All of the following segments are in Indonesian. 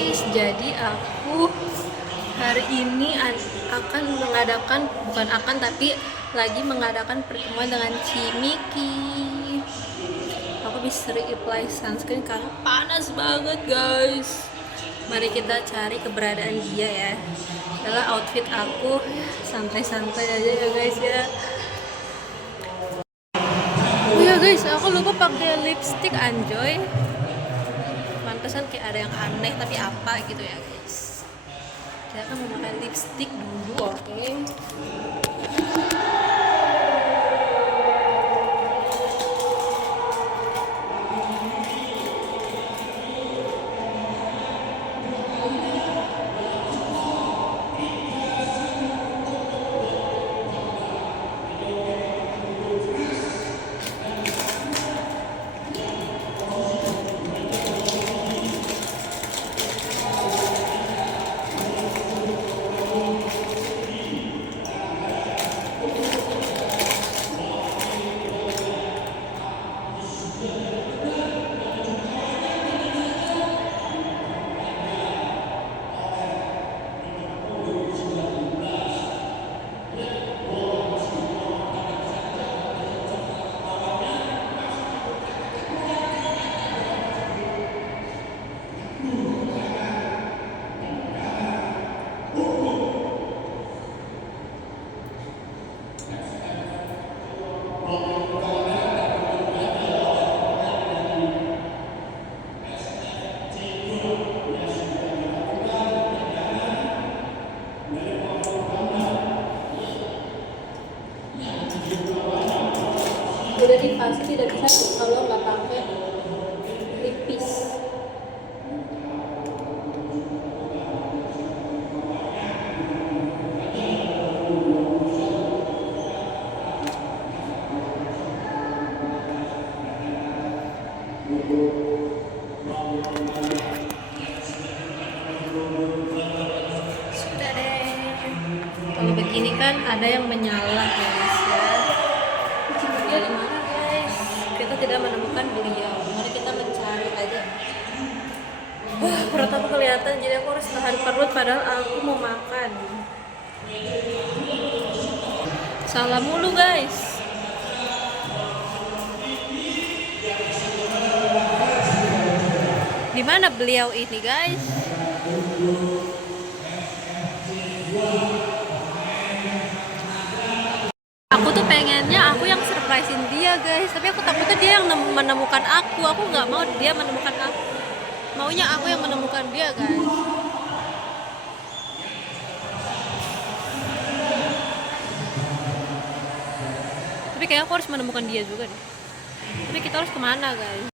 guys, jadi aku hari ini akan mengadakan, bukan akan tapi lagi mengadakan pertemuan dengan Cimiki. Aku bisa reapply sunscreen karena panas banget guys. Mari kita cari keberadaan dia ya. Adalah outfit aku santai-santai aja ya guys ya. Oh ya guys, aku lupa pakai lipstick anjoy. Pantesan kayak ada yang aneh tapi apa gitu ya guys. Saya akan memakai lipstick dulu, oke. Udah di fase tidak bisa kalau nggak pakai lipis. Sudah deh. Kalau begini kan ada yang menyala guys ya. Dia di mana guys? Kita tidak menemukan beliau. Mari kita mencari aja. Perut aku kelihatan, jadi aku harus tahan perut padahal aku mau makan. Salah mulu guys. Di mana beliau ini guys? Aku tuh pengennya aku yang surprisein dia guys, tapi aku takutnya dia yang menemukan aku. Aku nggak mau dia menemukan aku, maunya aku yang menemukan dia guys. Tapi kayaknya aku harus menemukan dia juga deh. Tapi kita harus kemana guys?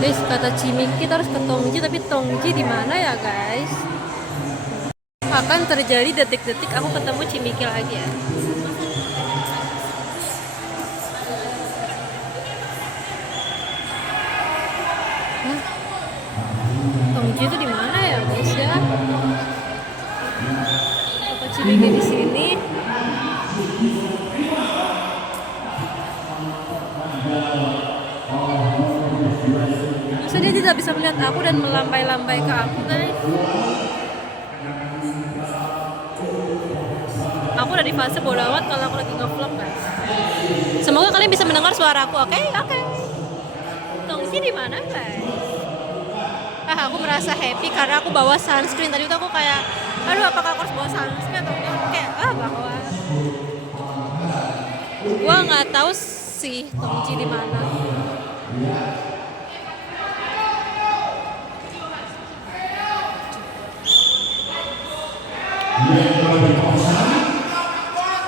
Guys, kata Cimiki kita harus ke Tongji, tapi Tongji di mana ya guys? Akan terjadi detik-detik aku ketemu Cimiki lagi ya. Tongji itu di mana ya guys ya? Apa Cimiki di sini? Masa dia tidak bisa melihat aku dan melambai-lambai ke aku guys? Aku udah di fase bodo amat kalau aku lagi nge-vlog guys. Semoga kalian bisa mendengar suaraku, oke? Oke. Tongji di mana guys? Aku merasa happy karena aku bawa sunscreen. Tadi itu aku kayak, aduh apakah aku harus bawa sunscreen atau enggak? Kayak, bawa. Gua nggak tahu sih Tongji di mana.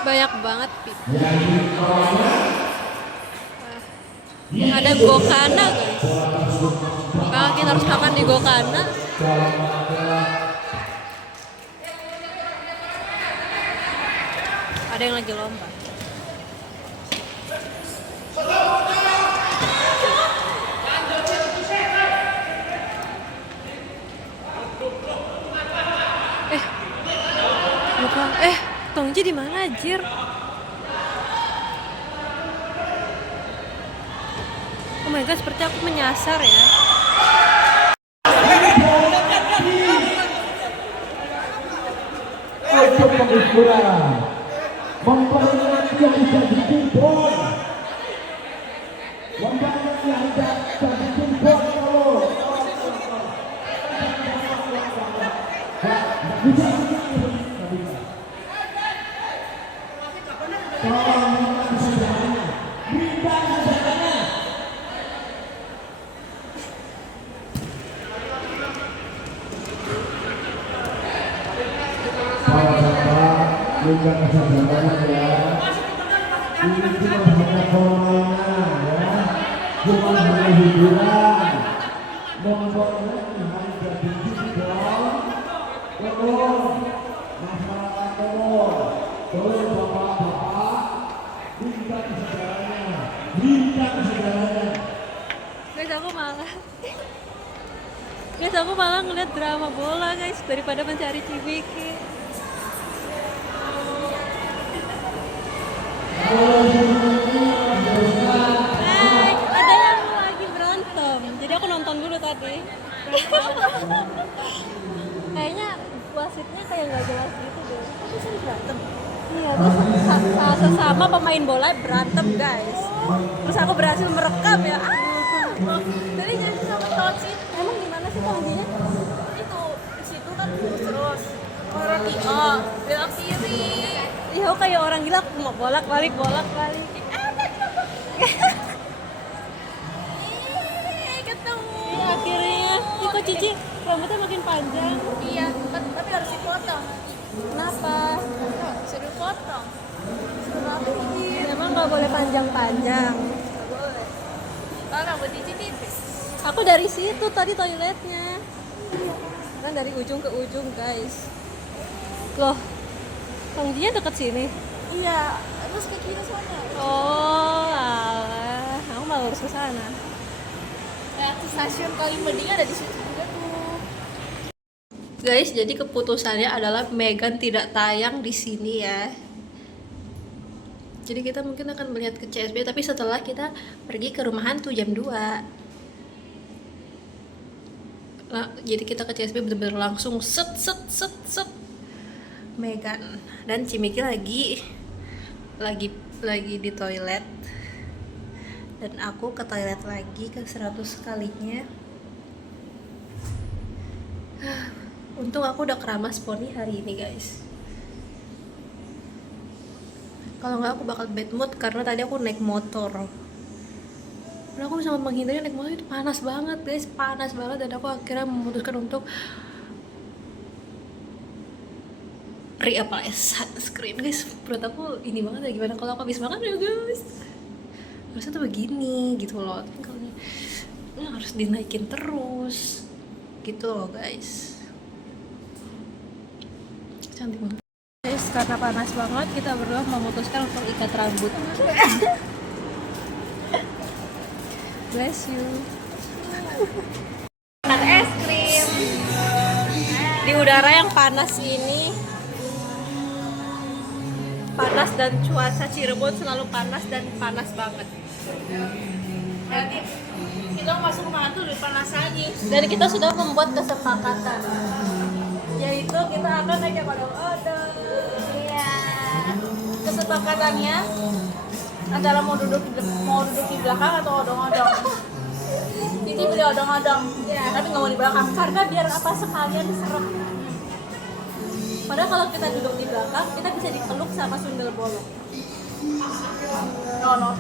Banyak banget ada Gokana guys. Kalau kita harus makan di Gokana. Ada yang lagi lomba. Bukan. Tongji di mana anjir? Oh my god, seperti aku menyasar ya. Jayapura memperingati yang jadi kumpul memperingati yang jadi kumpul juga kesadaran ya, ini cuma hanya permainan ya, cuma hanya hiburan, membuatnya harga tinggi dong, tolong masyarakat tolong bapak-bapak, minta kesadarannya, guys aku malah ngeliat drama bola guys daripada mencari cimiki. Ada yang lagi berantem, jadi aku nonton dulu tadi. Kayaknya wasitnya kayak nggak jelas gitu deh. Tapi sering berantem. Iya, terus sesama pemain bola berantem guys. Terus aku berhasil merekam ya. Jadi jadi sama Toci. Emang gimana sih kondisinya? Itu di situ kan terus orang belok kiri. Iya, kayak orang gila aku mau bolak-balik. Ketemu. Iya, akhirnya kok Cici rambutnya makin panjang. Iya, tapi harus dipotong. Kenapa? Suruh potong. Suruh rapihin. Emang nggak boleh panjang-panjang. Nggak boleh. Kalau rambut Cici tipis. Aku dari situ tadi toiletnya. Kan dari ujung ke ujung guys. Loh, Kang Jia deket sini. Iya, terus ke kiri sana. Oh, alah. Aku malah harus ke sana. Ya, stasiun Kalimeding ada di situ juga tuh. Guys, jadi keputusannya adalah Megan tidak tayang di sini ya. Jadi kita mungkin akan melihat ke CSB, tapi setelah kita pergi ke rumah hantu jam 2. Nah, jadi kita ke CSB bener-bener langsung set Megan dan Cimiki lagi di toilet dan aku ke toilet lagi ke 100 kalinya. Untung aku udah keramas poni hari ini guys, kalau nggak aku bakal bad mood karena tadi aku naik motor. Dan aku bisa menghindari naik motor itu panas banget guys, dan aku akhirnya memutuskan untuk reapply sunscreen guys. Perut aku ini banget ya, gimana kalau aku habis makan ya guys, harusnya tuh begini gitu loh, kalau harus dinaikin terus gitu loh guys. Cantik banget guys, karena panas banget kita berdua memutuskan untuk ikat rambut. Bless you. Makan es krim di udara yang panas ini. Panas dan cuaca Cirebon selalu panas dan panas banget. Jadi kita masuk rumah hantu lebih panas lagi. Dan kita sudah membuat kesepakatan, yaitu kita akan naik odong-odong. Iya. Kesepakatannya antara mau duduk di belakang atau odong-odong. Jadi beli odong-odong, ya, tapi nggak mau di belakang Karena biar apa sekalian serem. Padahal kalau kita duduk di belakang, kita bisa dipeluk sama sundel bolong. no.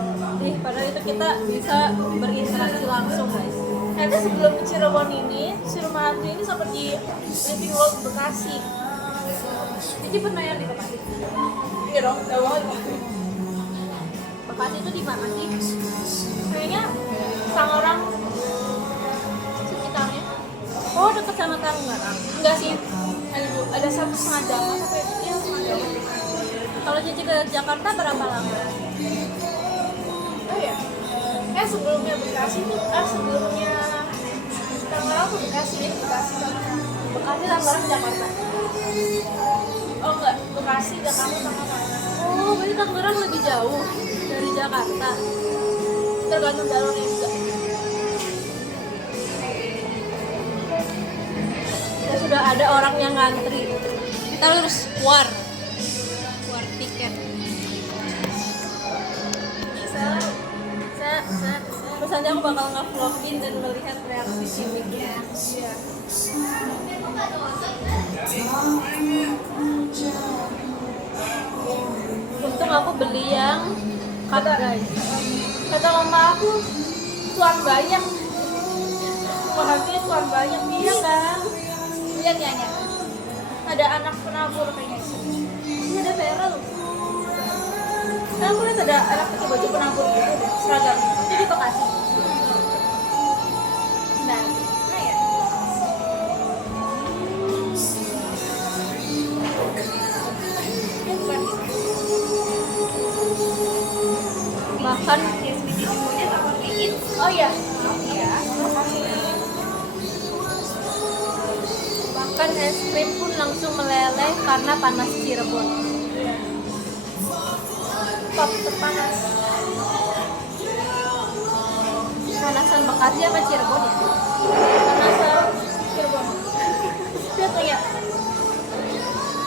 Padahal itu kita bisa berinteraksi langsung guys. Nanti sebelum ke Cirebon ini, si rumah hantu ini sempat di Living World Bekasi. Jadi pernah yang di Bekasi. Iya dong, udah banget. Bekasi itu di mana sih? Kayaknya Tangerang sekitarnya. Oh, dekat sama Tangerang. Enggak sih, ada 1,5 jam sampai ya 1,5 jam. Kalau Cici ke Jakarta berapa lama? Oh ya, sebelumnya Bekasi tuh, sebelumnya Tangerang tuh Bekasi Tangerang. Bekasi, Tangerang, Jakarta. Oh enggak, Bekasi, Jakarta, Tangerang. Oh, berarti Tangerang lebih jauh dari Jakarta. Tergantung jalurnya juga. Ya sudah ada orang yang ngantri. Kita harus keluar. Terus nanti aku bakal nge-vlogin dan melihat reaksi Cimiki. Iya. Untung aku beli yang cup guys. Kata mama aku tuan banyak. Makannya tuan banyak iya kan? Lihat ya, Nya. Ada anak penabur kayaknya. Ini ada Vera loh. Kan aku lihat ada anak pakai baju penabur gitu deh, seragam. Itu di Bekasi. Nah, ya. Bahkan Oh iya. bahkan es krim pun langsung meleleh karena panas Cirebon. Top terpanas. Panasan Bekasi apa Cirebon ya? Panasan Cirebon. Lihat tuh ya.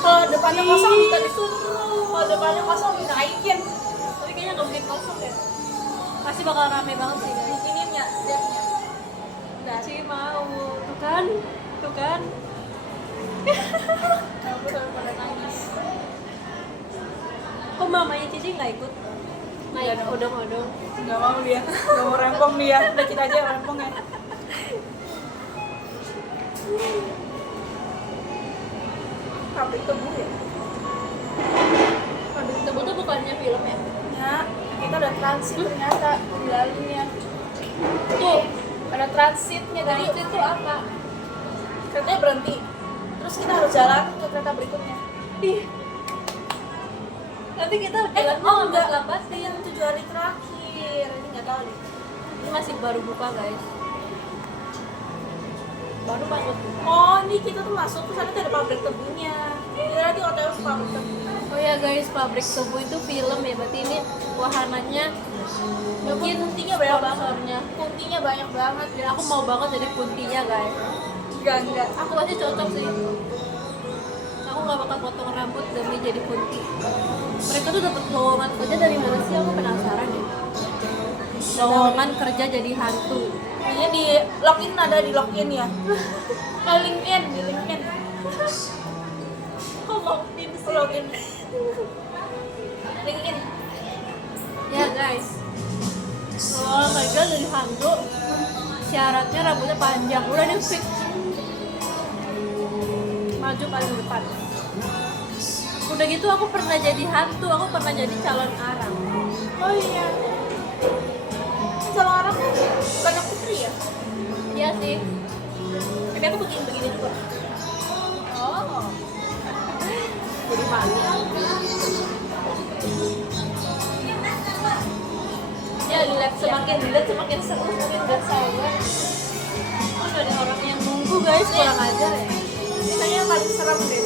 Kalau depannya kosong bisa ditutup. Kalau depannya kosong dinaikin. Tapi kayaknya nggak mungkin kosong ya. Pasti bakal rame banget sih guys. Ini nya, lihatnya. Ci mau, tuh kan? Aku sampai pada nangis. Kok mamanya Cici nggak ikut? Nggak dong. Odong-odong. Nggak mau dia, nggak mau rempong dia. Udah kita aja rempong ya. Pabrik tebu ya? Pabrik Tebu tuh bukannya film ya? Ya, kita udah transit ternyata di lalunya. Tuh, ada transitnya. Jadi Transit tuh apa? keretanya berhenti. Terus kita harus jalan ke kereta berikutnya. Ih. Nanti kita jalan enggak. lambat Ini yang 7 hari terakhir. Ini nggak tahu deh. Ini masih baru buka guys. Baru banget. Oh, ini kita tuh masuk ke sana tuh ada pabrik tebunya. Kira di hotel pabrik tebu. Oh ya guys, Pabrik Tebu itu film ya. Berarti ini wahananya mungkin Puntinya banyak banget. sponsornya. Puntinya banyak banget. Dan aku mau banget jadi puntinya guys. Enggak. Aku pasti cocok sih. Aku nggak bakal potong rambut demi jadi punti. Mereka tuh dapat lowongan kerja dari mana sih? Aku penasaran ya. Lowongan kerja jadi hantu. Kayaknya di login ada di login ya. LinkedIn, di LinkedIn. Kok login sih? Login. LinkedIn. Ya guys. Lowongan kerja jadi hantu. Syaratnya rambutnya panjang. Udah nih fix. Maju paling depan. Udah gitu aku pernah jadi hantu. Aku pernah jadi calon arang. Oh iya. Kalau orang kan banyak putri ya? Iya sih. Tapi aku begini juga. Oh. Jadi malu. Ya dilihat semakin seru, semakin gak sabar. Terus ada orang yang nunggu guys, kurang ajar ya. Ini kayaknya yang paling serem deh.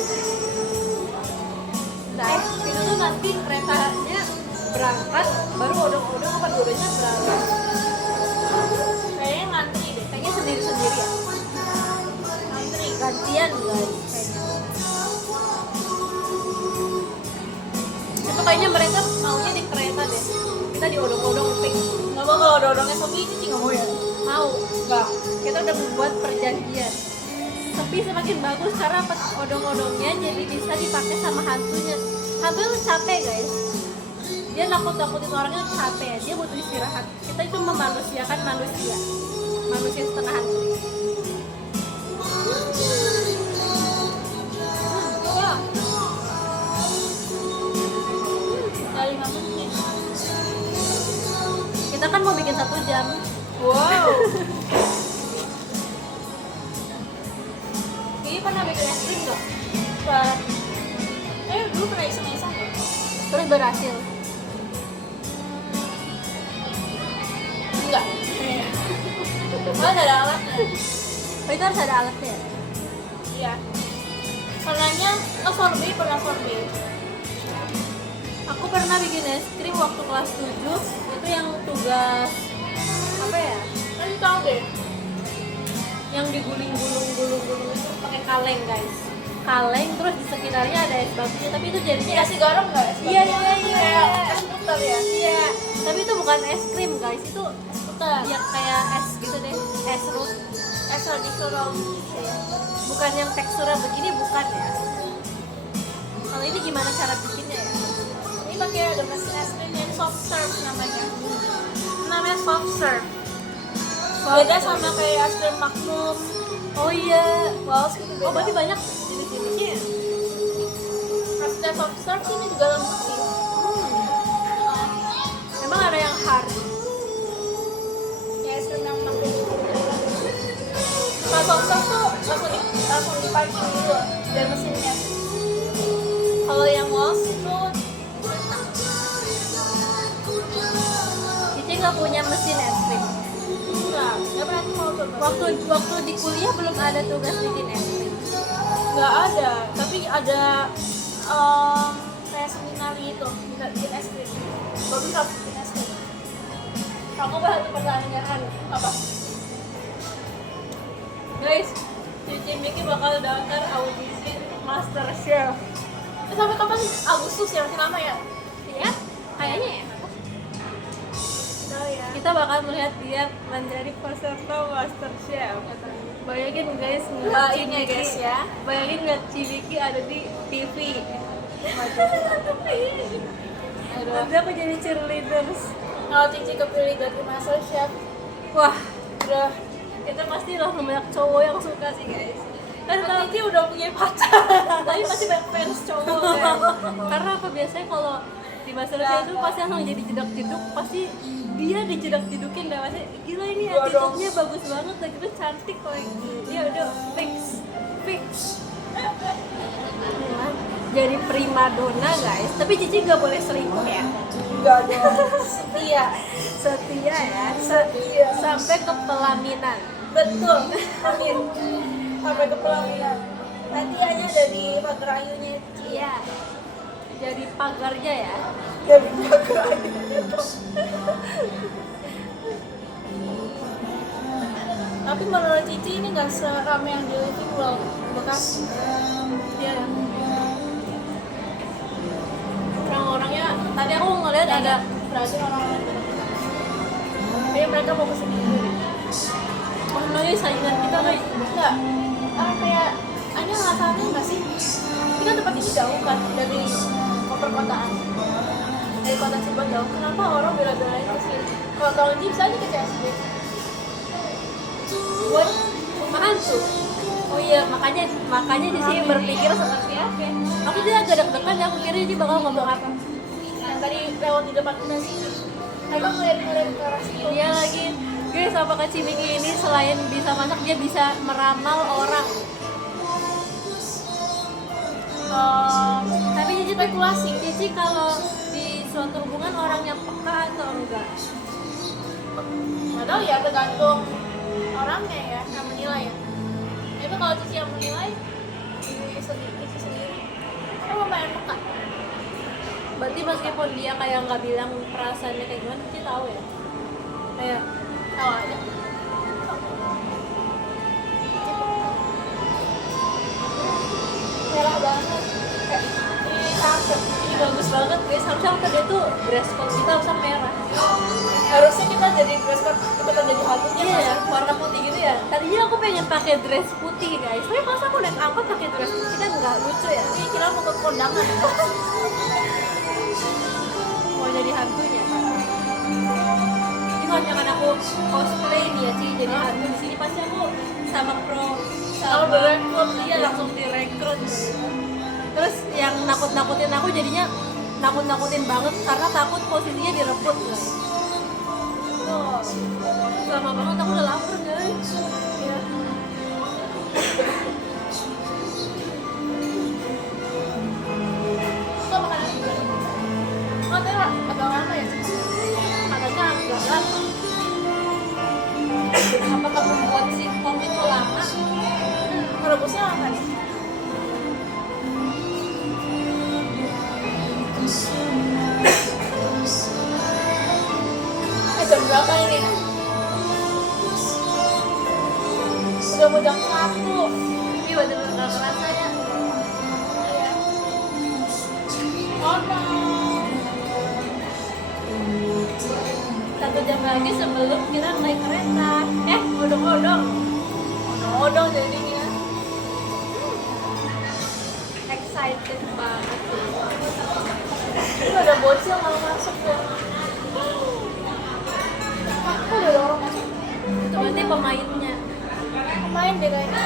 Nah, itu tuh nanti keretanya berangkat, baru odong-odong apa dua-duanya berangkat. Kayaknya ngantri deh. Kayaknya sendiri-sendiri ya. Ngantri. Gantian guys kayaknya. Itu kayaknya mereka maunya di kereta deh. Kita di odong-odong pink. Nggak mau kalau ada orangnya sepi, Cici nggak mau ya? Mau. Nggak. Kita udah membuat perjanjian. Sepi semakin bagus karena odong-odongnya jadi bisa dipakai sama hantunya. Hantunya tuh capek guys. Dia nakut-nakutin orangnya capek. Dia butuh istirahat. Kita itu memanusiakan manusia. Manusia setengah hantu. Wah. Udah 5 menit. Kita kan mau bikin 1 jam. Wow. Ini pernah bikin es krim nggak? Pak. Dulu pernah iseng-iseng ya? Terus berhasil. Enggak. Soalnya nggak ada alatnya. Oh, itu harus ada alatnya. Iya. Karenanya sorbet pernah sorbet. Aku pernah bikin es krim waktu kelas 7. Itu yang tugas apa ya? Kan tahu deh. Yang diguling-gulung itu pakai kaleng guys. kaleng, terus di sekitarnya ada es batunya, tapi itu jadinya Dikasih garam nggak? Iya, iya, iya. Kayak es puter ya? Iya, tapi itu bukan es krim guys, itu Es puter. ya kayak es gitu deh, es root, Es tradisional Indonesia. bukan yang teksturnya begini, bukan ya. Kalau ini gimana cara bikinnya ya? Ini pakai ada mesin es krim, ini soft serve namanya. Namanya soft serve. Beda sama kayak es krim Magnum, Oh iya, Walls gitu beda. oh berarti banyak jenis-jenisnya ya? Maksudnya soft serve ini juga lembut sih. Emang ada yang hard? Ya es krim yang Magnum. Nah soft serve tuh langsung dipacking gitu dari mesinnya. Kalau yang Walls itu Cici nggak punya mesin es krim. nggak pernah tuh mau coba. Waktu di kuliah belum ada tugas bikin es krim. Nggak ada, tapi ada kayak seminar gitu, bisa bikin es krim. Baru bisa bikin es krim. Aku baru pertanyaan apa? Guys, Cici Miki bakal daftar audisi Master Chef. Sampai kapan? Agustus ya, masih lama ya? Ya, kayaknya ya. Tahu ya. Kita bakal melihat dia menjadi peserta Master Chef. Bayangin guys, ngeliat Doain ya guys ya. Bayangin ngeliat Cibiki ada di TV. Aduh. Nanti aku jadi cheerleaders. Kalau Cici kepilih jadi Master Chef, Wah, udah itu pasti langsung banyak cowok yang suka sih guys. Kan kalau Cici udah punya pacar. tapi pasti banyak fans cowok kan. Karena apa biasanya kalau di Master Chef itu pasti langsung jadi jedak-jeduk, pasti dia dijedak-jedukin dah pasti. Gila ini Gua dong. attitude-nya bagus banget, lagi tuh cantik lagi. Ya udah fix. Jadi primadona guys, tapi Cici nggak boleh selingkuh ya. Enggak dong. Setia. Setia ya, Setia. sampai ke pelaminan. Betul. Amin. Sampai ke pelaminan. Nanti hanya ada di pagar ayunya. Iya. Jadi pagarnya ya. Dari pagar ayunya. Tapi menurut Cici ini nggak seramai yang di Living World Bekasi. Iya. Orang-orangnya tadi aku ngeliat ada berarti orang-orang jadi mereka mau kesini dulu. ini saingan kita guys. Enggak, kayak Anya ngerasain nggak sih? Ini kan tempat ini jauh kan dari perkotaan, dari kota Cirebon jauh. Kenapa orang bela-belain ke sini? Kalau tahun ini bisa aja ke CSD. Buat rumah hantu. Oh iya, makanya di sini berpikir seperti apa? Aku dia agak deg-degan ya, aku kira dia bakal ngomong apa. Yang tadi lewat di depan kita sini. Emang ngeliat ke arah situ. Dia lagi, guys, apa Kak Cimiki ini selain bisa masak, dia bisa meramal orang. Tapi Cici spekulasi, Cici kalau di suatu hubungan orang yang peka atau enggak? Nggak tahu ya, tergantung orangnya ya, yang menilai ya. Itu kalau Cici yang menilai, Cici sendiri. Kan lumayan peka. Berarti meskipun dia kayak nggak bilang perasaannya kayak gimana, Cici tahu ya? Kayak Tahu aja. Merah banget. Ini cakep. ini bagus banget guys, harusnya waktu dia tuh dress code kita harusnya merah. Harusnya kita jadi dress code, kita jadi hantunya. Iya ya, warna putih gitu ya. Tadinya aku pengen pakai dress putih guys, tapi masa aku naik angkot pakai dress putih kan nggak lucu ya. Ini kira mau ke kondangan. Mau jadi hantunya. Ini kalau misalkan aku cosplay nih ya sih jadi hantu di sini pasti aku sama Kalau direkrut, iya langsung direkrut. Terus yang nakut-nakutin aku jadinya nakut-nakutin banget karena takut posisinya direbut guys. Oh. Lama banget aku udah lapar guys. Iya. Kok makanan ini? Oh, tapi agak lama ya? Katanya agak lama. Apakah membuat sitcom itu lama? Merebusnya lama nih. Jam berapa ini? Udah mau jam 1. Iya bener-bener gak kerasa ya. lagi sebelum kita naik kereta. Odong jadinya. Excited banget. Itu ada bocil mau masuk ya. Kok ada orang masuk? Itu berarti pemainnya. Main deh kayaknya.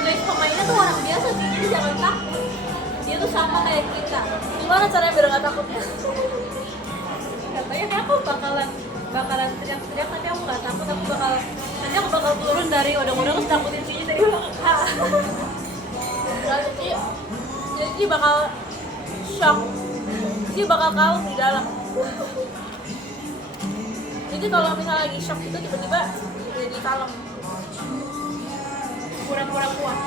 Guys, pemainnya tuh orang biasa sih, jadi jangan takut. Dia tuh sama kayak kita. Gimana caranya biar nggak takut? Katanya aku bakalan teriak-teriak, tapi aku nggak takut. Nanti aku bakal turun dari odong-odong terus takutin sini dari belakang. Jadi bakal shock. Jadi bakal kalem di dalam. Jadi kalau misalnya lagi shock itu tiba-tiba jadi kalem. Pura-pura kuat.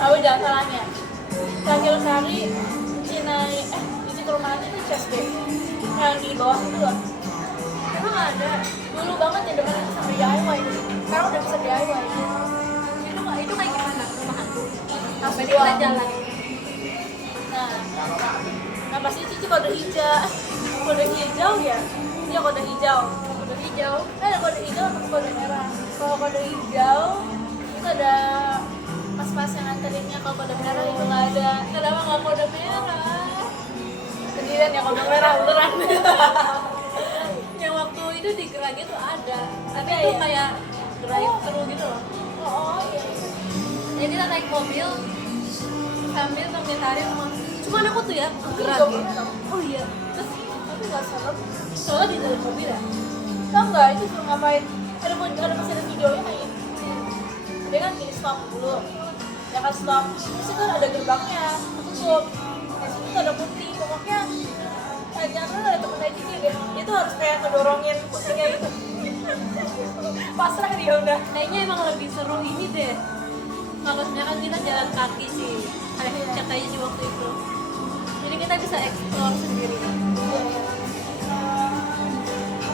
Aku jangan salahnya. Terakhir kali isi perumahan itu chest bag yang di bawah itu loh. Emang ada? Dulu banget ya dengan itu sampai DIY. Sekarang udah bisa DIY. Itu kayak gimana rumah hantu? Langsung Kita jual. jalan. Nah pasti Cici kode hijau ya. Dia kode hijau. Udah hijau. Ada kode hijau atau kode merah. Kalau kode hijau itu ada pas-pas yang anterinnya. Kalau kode merah itu nggak ada. Kenapa nggak kode merah? Sendirian ya kode merah beneran. Yang waktu itu di Geragi tuh ada, tapi Iya, itu iya. kayak drive thru gitu loh. Oh iya. Jadi kita naik mobil sambil ngomentarin rumah. Cuman aku tuh ya ke Aku Geragi. juga pernah tahu. Oh iya. Terus tapi nggak serem. Soalnya di dalam mobil ya. Tahu nggak itu suruh ngapain? Ada masih ada videonya kayak gitu. Dia kan gini stop dulu. Ya kan stop. Terus itu ada gerbangnya, tutup. Di situ tuh ada putih. Pokoknya jangan ada temen aja sih deh. Itu harus kayak ngedorongin putihnya gitu. Pasrah dia udah. Kayaknya emang lebih seru ini deh. Kalau misalkan kita jalan kaki sih, kayak cek aja di waktu itu. Jadi kita bisa explore sendiri.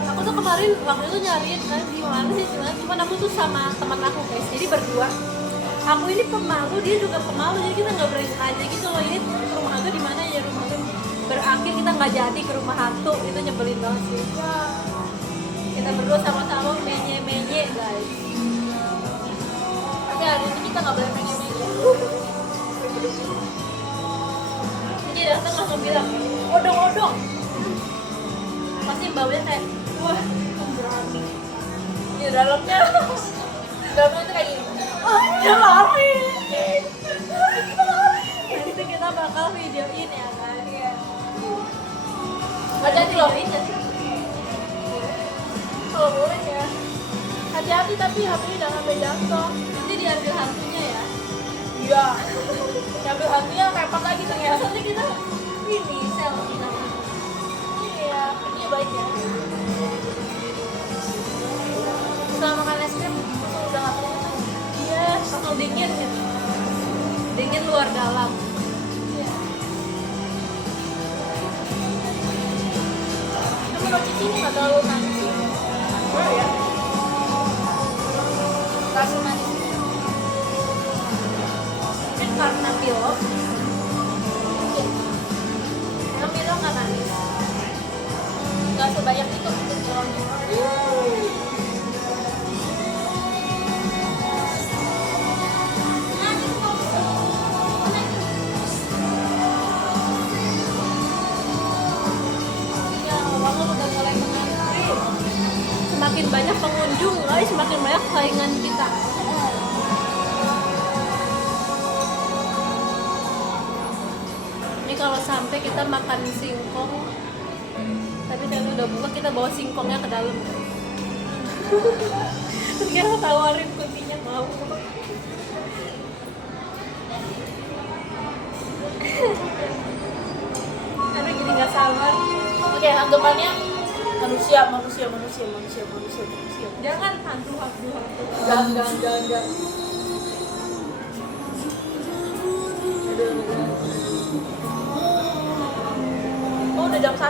Aku tuh kemarin waktu itu nyariin kan di mana sih, cuman aku tuh sama teman aku guys, jadi berdua. Aku ini pemalu, dia juga pemalu, jadi kita nggak berani aja gitu loh. Ini rumah hantu di mana ya, rumah hantu. Berakhir kita nggak jadi ke rumah hantu, itu nyebelin banget sih. Kita berdua sama-sama menye-menye guys. Tapi hari ini kita nggak boleh menye-menye. Jadi datang langsung bilang, odong-odong. Pasti baunya kayak, wah, berani. Di dalamnya tuh kayak gini. Oh, dia lari. Kita lari. Nanti kita bakal videoin ya kan. Iya. Hati-hati loh. Videoin nggak sih? Kalau boleh ya. Hati-hati tapi HP-nya jangan sampai jatuh. Nanti diambil hantunya ya. Iya. Ngambil hantunya repot lagi ternyata. Soalnya kita ini selfie sama. Iya, dia baik ya. Setelah makan es krim, langsung udah nggak terima. Iya, langsung dingin gitu. Dingin luar dalam. Iya. Tapi kalau Cici ini nggak terlalu manis sih. Oh ya. Kasih manis. Mungkin karena Milo. Karena Milo nggak manis. Nggak sebanyak itu untuk telurnya. Ya, orang udah mulai mengantri. Semakin banyak pengunjung, guys, semakin banyak saingan kita. Ini kalau sampai kita makan singkong, tapi kalau udah buka kita bawa singkongnya ke dalam. Terus kita tawarin kuntinya mau. Aduh jadi nggak sabar. Oke, hantumannya manusia. Jangan hantu. Jangan. Oh, udah jam 1.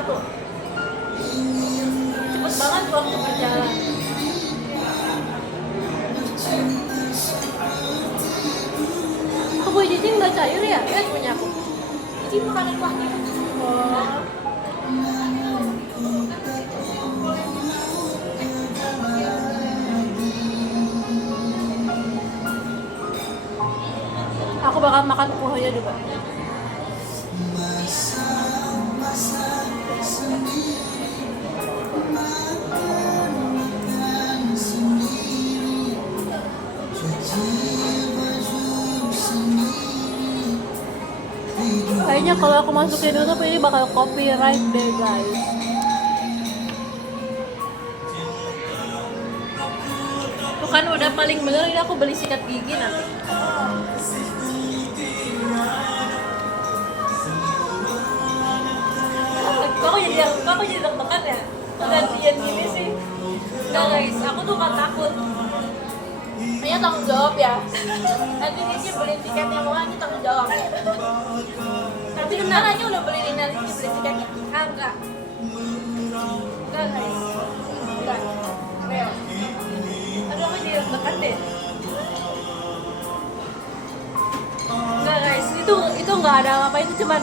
Cepet banget waktu berjalan. Kok Boy Jijing nggak cair ya? Lihat punya aku. Cici makanan kuahnya. Oh. Aku bakal makan kuahnya juga. Kayaknya kalau aku masukin YouTube ini bakal copyright deh guys. Tuh kan udah paling bener, ini aku beli sikat gigi nanti. Kok jadi deg-degan ya? Gantian gini sih. Enggak guys, aku tuh gak takut. Kayaknya tanggung jawab ya. Nanti Nisi beli tiketnya mau ini tanggung jawab. Tapi benar aja udah beli nanti beli tiketnya. Enggak. Enggak guys. Enggak. Real. Aduh, aku jadi deg-degan deh. Enggak guys, itu nggak ada apa-apa, itu cuman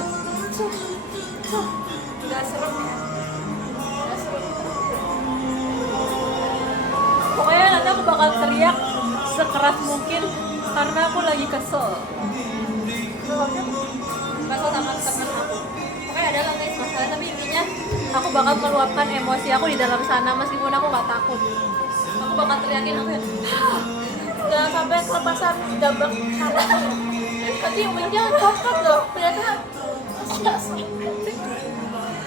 nggak serem ya. Nggak serem. Pokoknya nanti aku bakal teriak sekeras mungkin karena aku lagi kesel. Kesel sama temen aku. Pokoknya ada lah guys masalah, tapi intinya aku bakal meluapkan emosi aku di dalam sana meskipun aku nggak takut. Aku bakal teriakin aku ya. Jangan sampai kelepasan jambak saraf. Nanti umumnya copot loh. Ternyata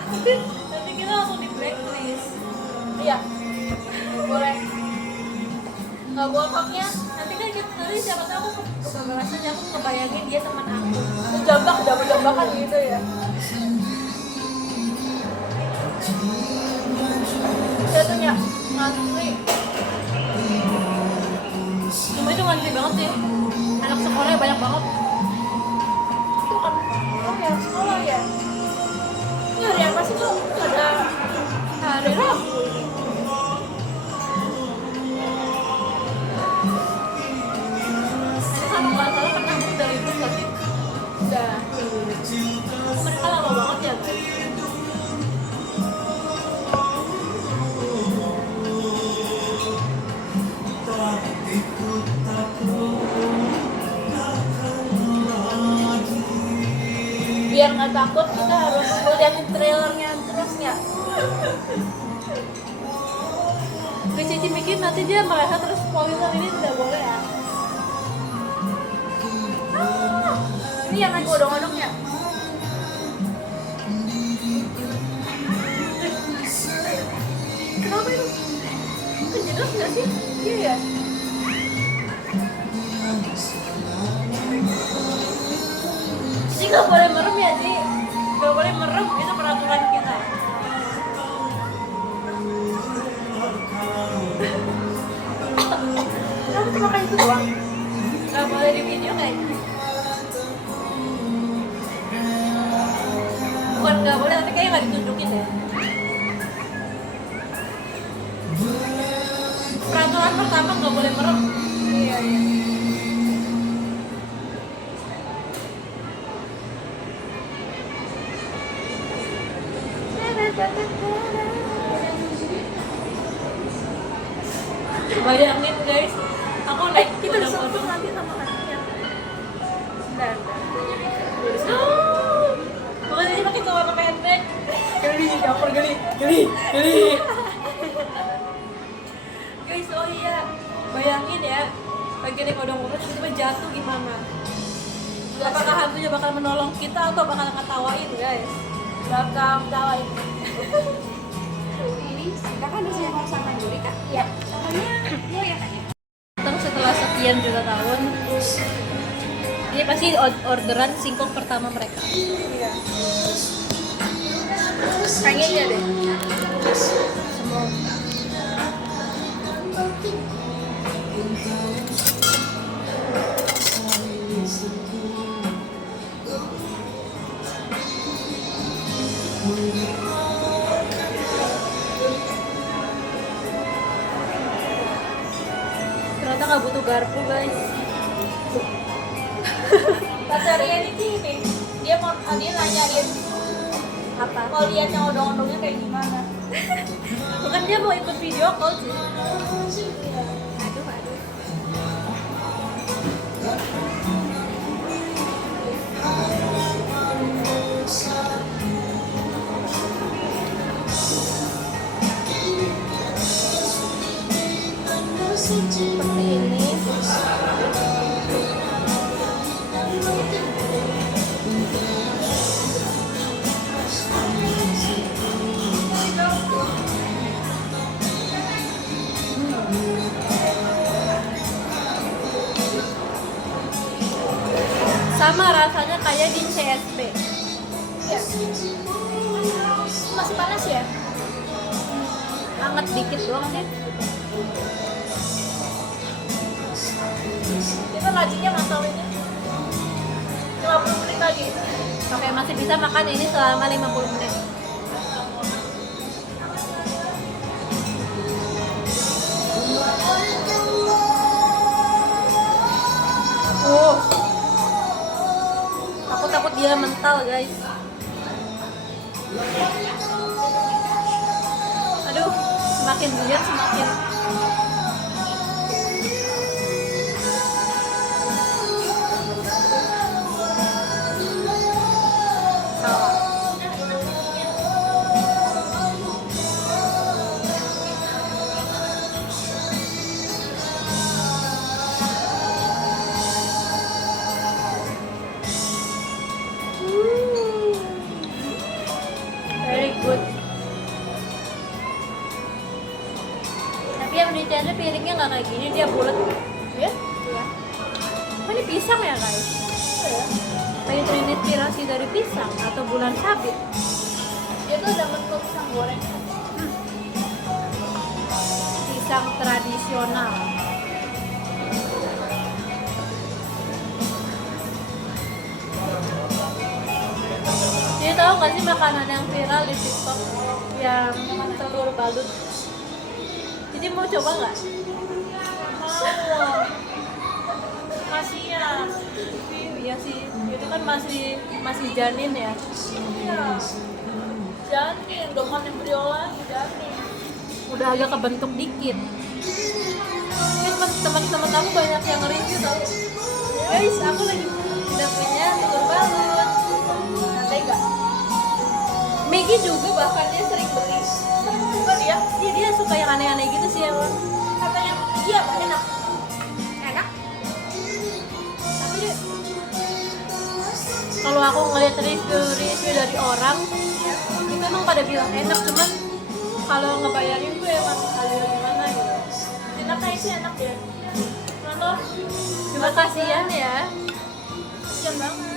Nanti kita langsung di blacklist. iya. Boleh. Nggak bohongnya Nanti kan kita nanti siapa tahu aku kebebasannya aku ngebayangin dia teman aku. jambak jambak-jambakan gitu ya. Saya tanya ngantri. Cuma itu ngantri banget sih. Anak sekolahnya banyak banget. Itu kan oh ya sekolah ya. Ini hari apa sih tuh? Ada Hari Rabu. Ini kalau nggak salah pernah aku dari bus tadi. udah. Mereka lama banget ya guys. Biar nggak takut kita harus liatin trailernya terus nggak? Cici mikir nanti dia merasa terus spoiler, ini tidak boleh ya. Ini yang naik odong-odongnya. Kenapa itu? Kejelas nggak sih? Iya ya. Jadi nggak boleh merem ya, Ji. Nggak boleh merem, itu peraturan kita. Kamu cuma kayak itu doang. Nggak boleh di video kayaknya. Bukan nggak boleh, tapi kayaknya nggak ditunjukin deh. Peraturan pertama nggak boleh merem. Iya iya. Bayangin guys, aku naik Kita odong-odong. disentuh nanti sama kakinya. Bentar. Makanya dia pakai celana pendek. Geli, campur geli. Guys, oh iya, bayangin ya, lagi naik odong-odong tiba-tiba jatuh gimana? Apakah hantunya bakal menolong kita atau bakal ngetawain guys? Belakang tawain. Ini kakak kan bisa mau sama Juli kak? Iya. Pokoknya lo ya kak ya? Terus setelah sekian juta tahun, ini pasti orderan singkong pertama mereka. Iya. Kayaknya iya deh. Ternyata nggak butuh garpu guys. Pacarnya ini dia nanya dia Apa? Mau lihat yang odong-odongnya kayak gimana? Bukan dia mau ikut video call sih. Aduh, aduh. Seperti ini. Sama rasanya kayak di CSP. Iya. Masih panas ya? Hangat dikit doang sih. Kita lajinya mantau ini 50 menit lagi. Oke, masih bisa makan ini selama 50 menit. Takut dia mental, guys. Aduh, semakin buyut semakin. Very good. Tapi yang di channel piringnya nggak kayak gini, dia bulat. Ya? Ya. Oh, ini pisang ya guys? Apa itu terinspirasi dari pisang atau bulan sabit? Dia tuh ada bentuk pisang goreng. Pisang tradisional. Dia tahu nggak sih makanan yang viral di TikTok yang telur balut? Jadi mau coba nggak? Mau. Kasihan. Iya sih, itu kan masih janin ya. Iya. Janin, doman embrio lagi janin. Udah agak kebentuk dikit. Ini teman-teman kamu banyak yang review tau. Guys, aku lagi udah punya telur balut. Nanti enggak. Maggie juga bahkan dia sering beli. Suka dia? Dia suka yang aneh-aneh gitu sih emang. Katanya iya enak. Enak. Tapi dia, kalau aku ngeliat review dari orang, itu emang pada bilang enak, cuman kalau ngebayarin gue emang agak gimana gitu. Enak kayak sih enak ya. Contoh, Cuma kasihan ya. kasihan banget.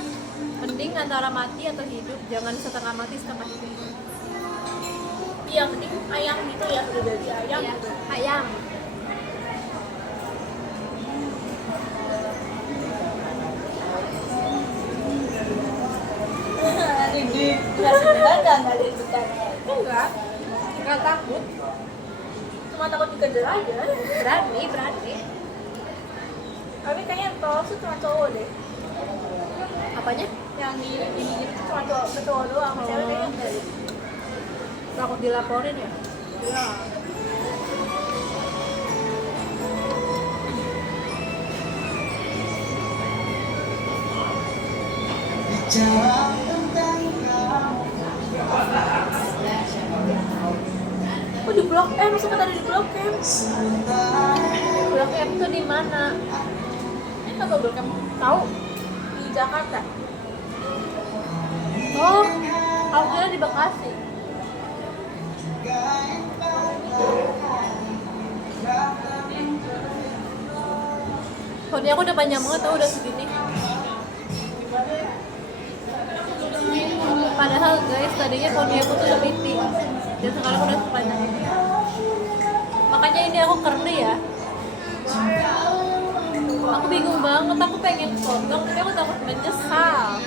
Mending antara mati atau hidup, jangan setengah mati setengah hidup. Iya, mending ayam gitu ya, udah jadi ayam Iya, gitu. ayam. Ngasih bercanda, nggak ada bercanda. Enggak takut. Cuma takut dikejar aja. Berani. Tapi kayaknya tolong tuh cuma cowok deh. Apanya? Yang di ini gitu cuma cowok doang. Cewek kayaknya enggak deh. Takut dilaporin ya? Iya. Oh di Blok M, masa tadi di Blok M? Blok M tuh di mana? Ini apa Blok M? Tahu? Di Jakarta. Oh, aku kira di Bekasi. Poni aku udah panjang banget tau, udah segini. Padahal guys, tadinya poni aku tuh udah pipi. Dan sekarang udah sepanjang ini. Makanya ini aku curly ya. Aku bingung banget, aku pengen potong, tapi aku takut menyesal.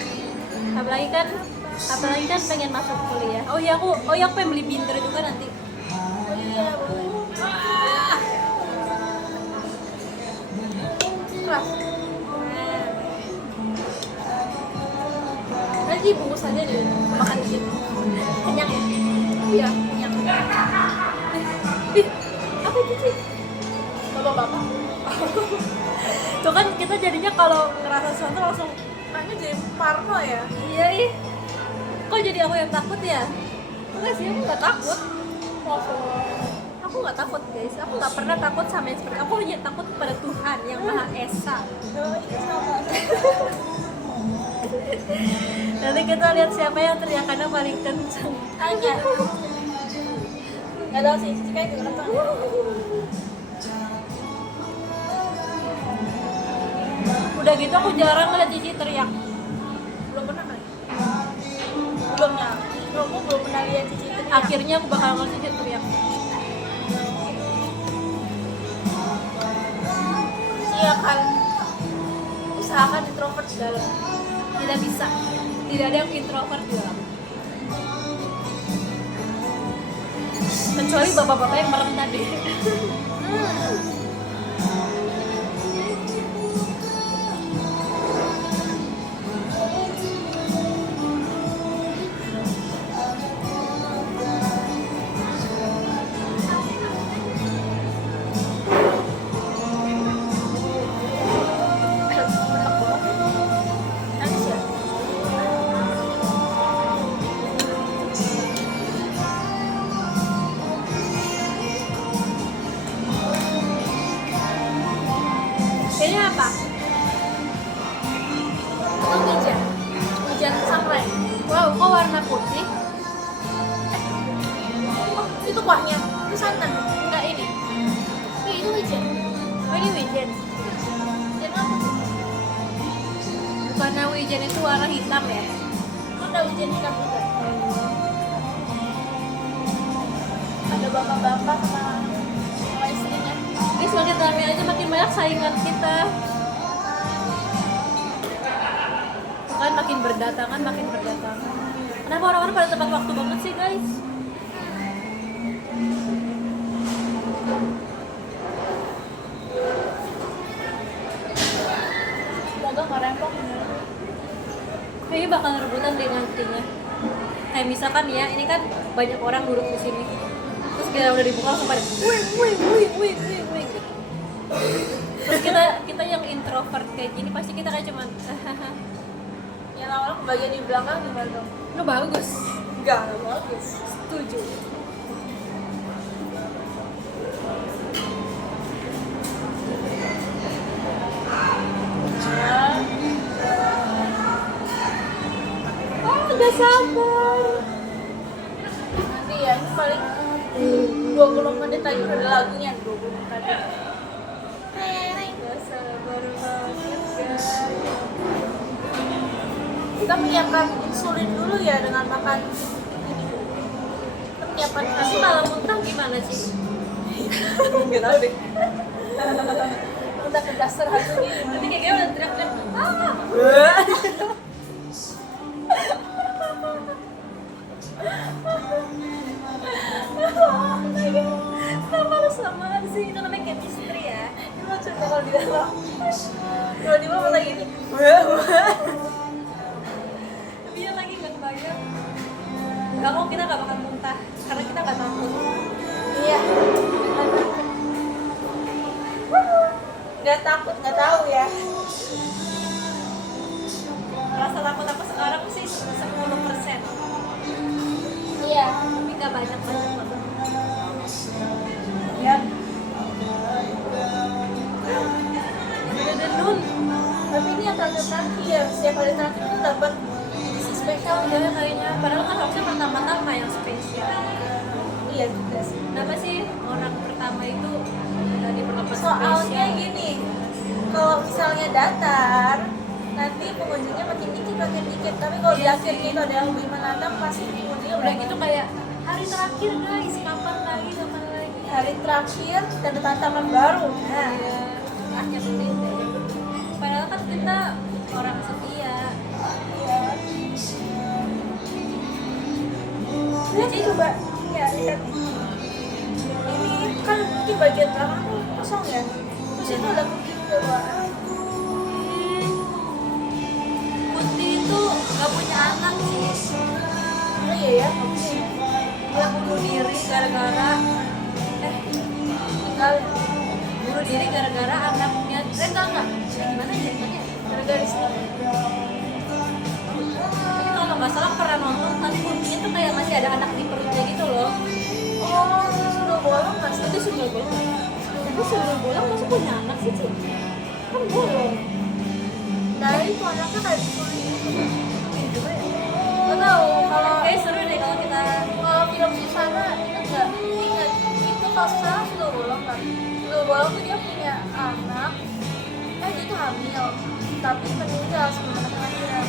Apalagi kan pengen masuk kuliah. Oh ya aku pengen beli binder juga nanti. Oh iya, boleh. Keras. Dan aja bungkus aja deh makan di situ. Kenyang ya? Iya, kenyang. Ih, apa itu sih? Bapak-bapak. Tuh kan kita jadinya kalau ngerasa sesuatu langsung Makanya jadi parno ya. iya ih. Kok jadi aku yang takut ya? Enggak sih, aku nggak takut. Aku nggak takut guys, aku nggak pernah takut sama yang seperti aku hanya takut pada Tuhan yang Maha Esa. Oh, iya sama. Nanti kita lihat siapa yang teriakannya paling kenceng. Tanya. Gak tau sih, Cici kayak juga nonton. Udah gitu aku jarang ngeliat Cici teriak. Belum pernah kali? Belum ya? Aku belum pernah lihat Cici teriak. Akhirnya aku bakal ngeliat Cici teriak. Cici akan usahakan introvert di dalam. Tidak bisa. Tidak ada yang introvert di dalam. Kecuali bapak-bapak yang merem tadi. Nangis ya? Kayaknya apa? Itu hujan. Hujan samurai. Wow, kok warna putih? Oh, itu kuahnya. Itu santan. Enggak ini. Ih, itu hujan. Oh ini wijen. Hujan apa sih? Bukannya wijen itu warna hitam ya? Ada hujan hitam juga. Ada bapak-bapak sama istrinya. Ini semakin ramai aja makin banyak saingan kita. Kan makin berdatangan, makin berdatangan. Kenapa orang-orang pada tepat waktu banget sih guys? Semoga nggak rempong. Kayaknya bakal rebutan deh nantinya. Kayak misalkan ya, ini kan banyak orang duduk di sini. Terus kita udah dibuka langsung pada wih gitu. Terus kita yang introvert kayak gini pasti kita kayak cuman Ya lama-lama bagian di belakang gimana dong? lu bagus. Enggak bagus. Setuju. Udah sabar. Nanti ya ini paling 20 menit lagi udah ada lagunya 20 menit lagi. Udah sabar banget guys. Kita menyiapkan insulin dulu ya dengan makan ini. Kita menyiapkan Tapi malam muntah gimana sih? nggak tahu deh. Udah ke dasar hati ini. Nanti kayaknya udah teriak-teriak. Ah! Kenapa lu samaan sih? Itu namanya chemistry ya. Ini lucu kalau di dalam. Kalau di bawah lagi ini. Dia lagi nggak kebayang. Gak mau, kita gak bakal muntah karena kita gak takut. Iya. Nggak takut, nggak tahu ya. Rasa takut aku sekarang sih 10%. Iya. Tapi gak banyak-banyak banget. Ya. Udah nun. Tapi ini yang terakhir. Setiap hari terakhir itu dapat edisi spesial Ya ya. kayaknya. Padahal kan harusnya pertama-tama yang spesial. Iya juga sih. Kenapa sih orang pertama itu udah diperlakukan Soalnya spesial? gini, kalau misalnya datar, nanti pengunjungnya makin dikit. Tapi kalau di Iya akhir sih. gitu ada yang lebih menantang, pasti pengunjungnya Udah gitu kayak hari terakhir guys, kapan lagi? hari terakhir dan ada tantangan baru. Nah, Iya, akhir sih. Padahal kan kita orang setia. jadi coba ya lihat ini kan mungkin bagian belakang tuh kosong ya. Terus itu ada kucing coba. Putih itu gak punya anak Iya ya, Dia bunuh diri gara-gara tinggal bunuh diri gara-gara anaknya. Enggak. Gimana ceritanya? gara-gara istri. Tapi kalau nggak salah pernah nonton, tapi buktinya tuh kayak masih ada anak di perutnya gitu loh. Oh, sudah bolong nggak sih? Itu sudah bolong. Tapi sudah bolong masa punya anak sih Ci? Kan bolong. Dari itu anaknya kayak diculik gitu. Nggak tahu kalau Seru deh kalau kita film Susana ingat itu kalau Susana sudah bolong kan? Sudah bolong tuh dia punya anak, dia tuh hamil, tapi meninggal sebelum anak lahiran.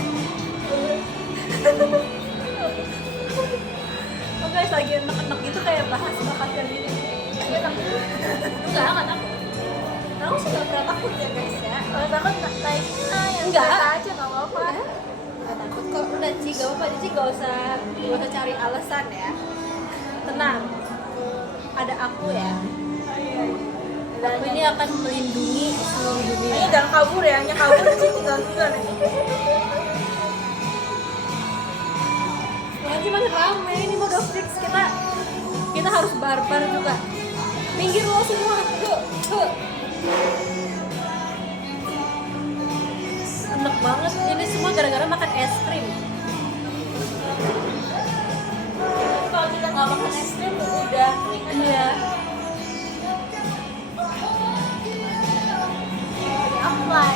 oke lagi enak-enak gitu kayak bahas bakatnya gini. Dia takut. Enggak takut. Kamu sih nggak pernah takut ya guys ya? Kalau takut naiknya yang Enggak. biasa aja nggak apa-apa. Nggak takut kok. Udah Ci, gak apa-apa Ci, gak usah cari alasan ya. Tenang. Ada aku ya. Aku ini akan melindungi seluruh dunia. Ini jangan kabur ya, hanya kabur sih tinggal nih. Nanti makin rame, ini mau udah fix kita harus barbar juga. Minggir lo semua, tuh. Enak banget, ini semua gara-gara makan es krim. Kalau kita nggak makan es krim udah Iya. apply.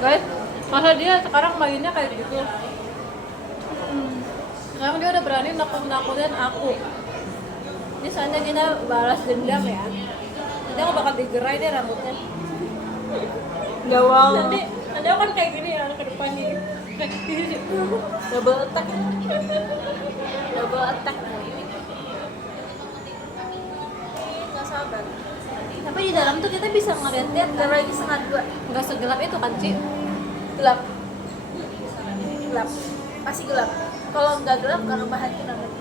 Guys, masa dia sekarang mainnya kayak gitu. Sekarang dia udah berani nakut-nakutin aku. Ini saatnya kita balas dendam ya. Nanti aku bakal digerai deh rambutnya. Gawang. Nanti aku kan kayak gini ya ke depannya. Kayak gini. Double attack. Double attack. Nggak sabar. Tapi di dalam tuh kita bisa ngeliat-liat Bentar kan. lagi 1:30. Nggak segelap itu kan Ci. Gelap. Gelap. Pasti gelap. Kalau nggak gelap karena bahannya namanya.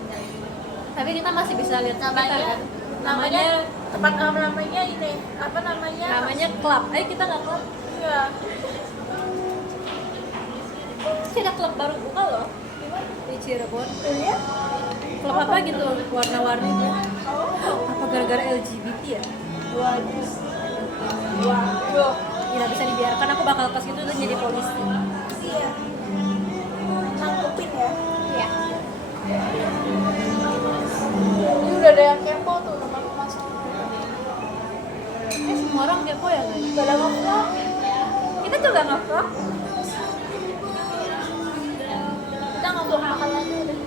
Tapi kita masih bisa lihat Namanya sekitar, kan? namanya tempat namanya ini apa namanya? namanya klub. Ayo kita nggak klub. Iya. Sih ada klub baru buka loh di Cirebon. Iya. Klub apa gitu warna-warni gitu. Oh. Apa gara-gara LGBT ya? Waduh. Waduh. Ya bisa dibiarkan, aku bakal ke situ dan jadi polisi. Iya. Nangkepin ya. Iya. Ini udah ada yang kepo tuh sama aku masuk. Semua orang kepo ya guys. Gak ada ngevlog. Kita juga nge-vlog. Kita ngevlog makan lagi udah.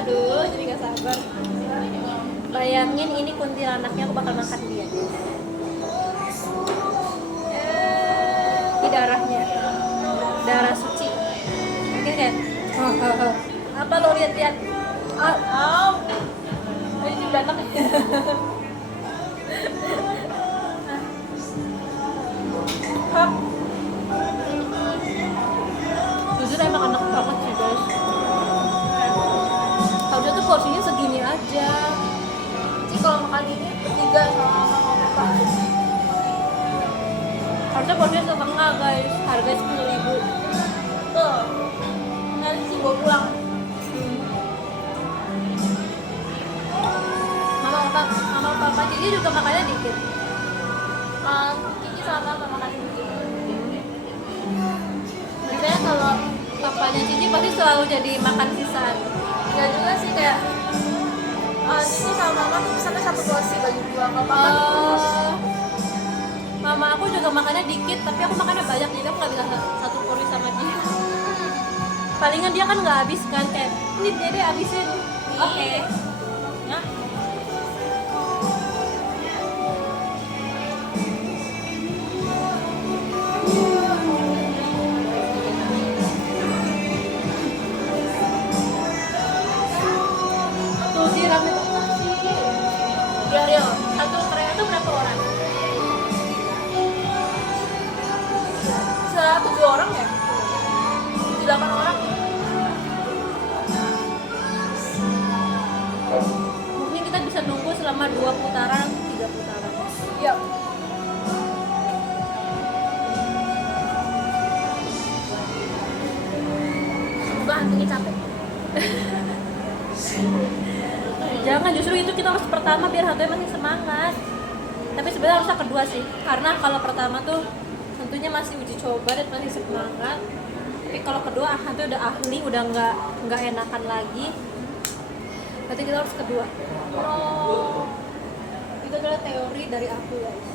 Aduh, jadi gak sabar. Bayangin ini kuntilanaknya, aku bakal makan dia. Ini darahnya, darah suci. Mungkin kan? Apa lo lihat-lihat? Ini udah enak ya. Hap. Jujur emang enak banget sih guys. Harusnya tuh porsinya segini aja. Ci kalau makan ini bertiga sama mama papa. Harusnya porsinya setengah guys. Harganya 10.000. Tuh. Nanti Ci bawa pulang. Mama papa Cici juga makannya dikit. Cici sama mama makan ini. Biasanya kalau Papanya Cici pasti selalu jadi makan sisaan. nggak juga sih kayak Cici sama mama pesannya satu porsi bagi dua. Kalau papa Mama aku juga makannya dikit, tapi aku makannya banyak, jadi aku nggak bisa satu porsi sama dia. Palingan dia kan nggak habis kan, kayak ini dede habisin. Oke. ya. Tuh sih rame banget sih. Ya Rio, satu kereta itu berapa orang? 7 orang ya? 8 orang. Mungkin kita bisa nunggu selama 2 putaran, 3 putaran. Iya. Semoga hantunya capek. Jangan, justru itu kita harus pertama biar hantunya masih semangat. Tapi sebenarnya harusnya kedua sih, karena kalau pertama tuh tentunya masih uji coba dan masih semangat. Tapi kalau kedua hantu udah ahli, udah nggak enakan lagi. Berarti kita harus kedua. Oh, itu adalah teori dari aku guys.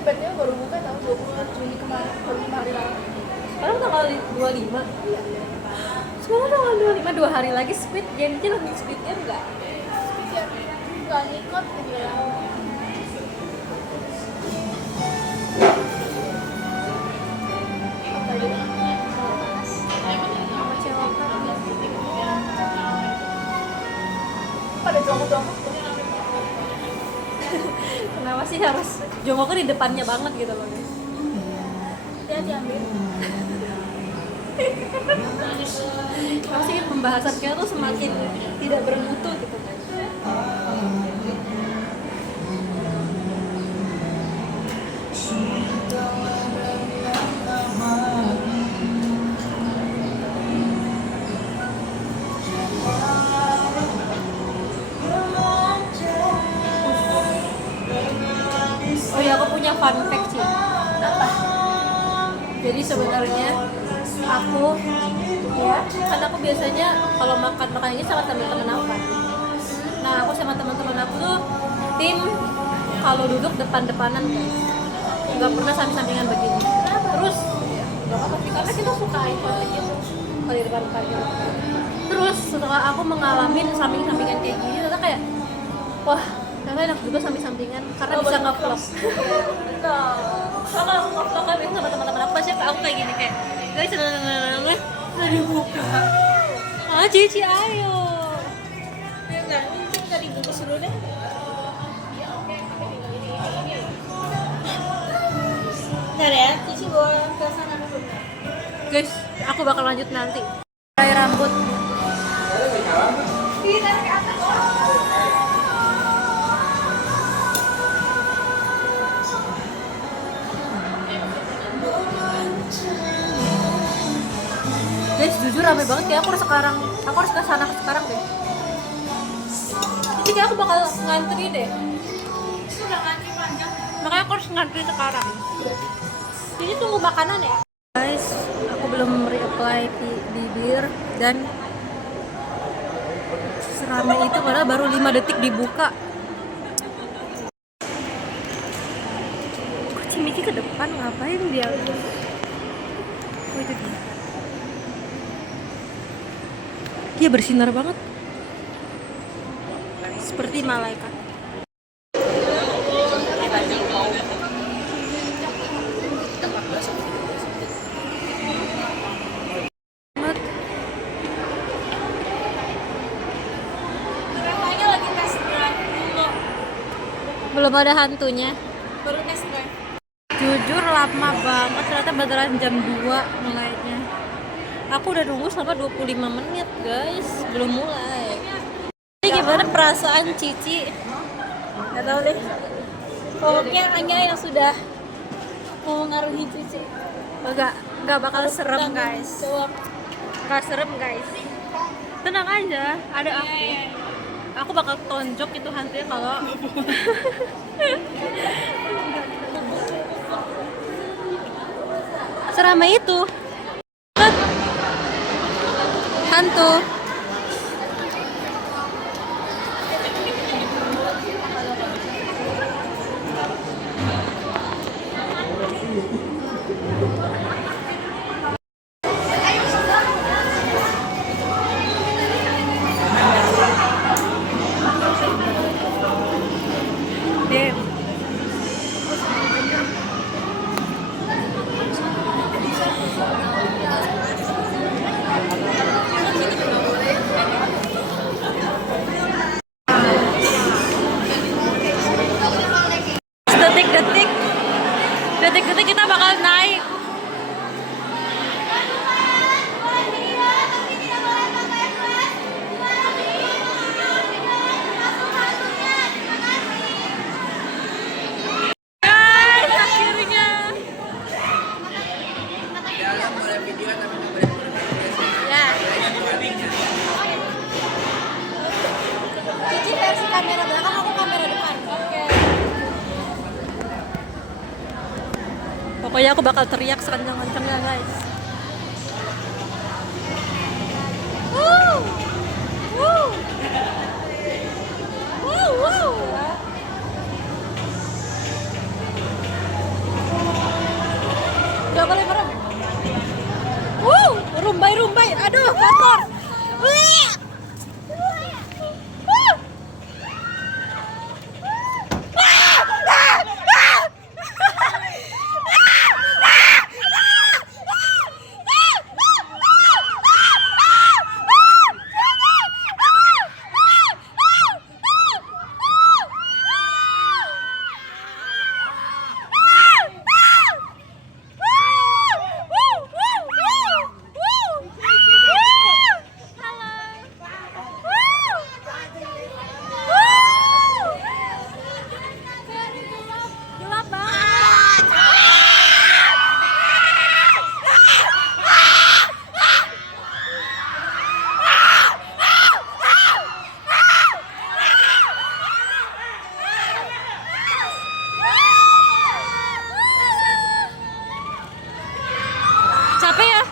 Bednya baru buka tahun 20 Juni kemarin, baru 5 hari lalu. Sekarang tanggal 25. Sekarang tanggal 25, 2 hari lagi Squid Game. Jadi lagi Squid Game nggak? Iya, nggak ngikut gitu ya. Pada jongkok-jongkok. Kenapa sih harus jongkoknya di depannya banget gitu loh? Ya diambil. Kenapa sih pembahasan kita tuh semakin tidak bermutu gitu kan? Oh ya, aku punya fun fact sih. Apa? Jadi sebenarnya aku ya, kan aku biasanya kalau makan ini sama teman-teman aku kan. Nah, aku sama teman-teman aku tuh tim kalau duduk depan-depanan guys. Nggak pernah samping-sampingan begini. Terus ya, nggak apa sih, karena kita suka eye contact gitu kalau di depan-depan gitu. Terus setelah aku mengalami samping-sampingan kayak gini, ternyata kayak wah, ternyata enak juga samping-sampingan karena bisa nge-vlog. Kalau aku nge-vlog kan biasanya sama teman-teman aku pasti aku kayak gini kayak guys, udah dibuka. Ah, Cici ayo. Ya enggak, ini nggak dibungkus dulu deh. Bentar ya, Cici bawa ke sana dulu. Guys, aku bakal lanjut nanti. Rai rambut. Ditarik ke atas. Guys, jujur rame banget kayak aku harus ke sana sekarang deh. Jadi kayak aku bakal ngantri deh. Sudah ngantri panjang. Makanya aku harus ngantri sekarang. Jadi tunggu makanan ya. Guys, aku belum reapply bibir dan seramai itu padahal baru 5 detik dibuka. Kok Cimici ke depan ngapain dia? Oh, itu dia. Dia bersinar banget. Seperti malaikat. Katanya lagi tes drive dulu. Belum ada hantunya. Baru tes drive. Jujur lama banget, ternyata beneran jam 2 mulainya. Aku udah nunggu selama 25 menit guys, belum mulai. Ini gimana perasaan Cici? Gak tau deh. Pokoknya hanya yang sudah mengaruhi Cici. Enggak bakal serem guys. Coba. Enggak serem guys. Tenang aja, ada aku. Aku bakal tonjok itu hantunya kalau seramai itu. Hantu. Damn. kamera belakang, aku kamera depan. Oke. Pokoknya aku bakal teriak sekencang-kencangnya guys. Wow. Wow. Wow, wow. Udah boleh merem. Wow, rumbai-rumbai. Aduh, kotor. Wih. Capek ya?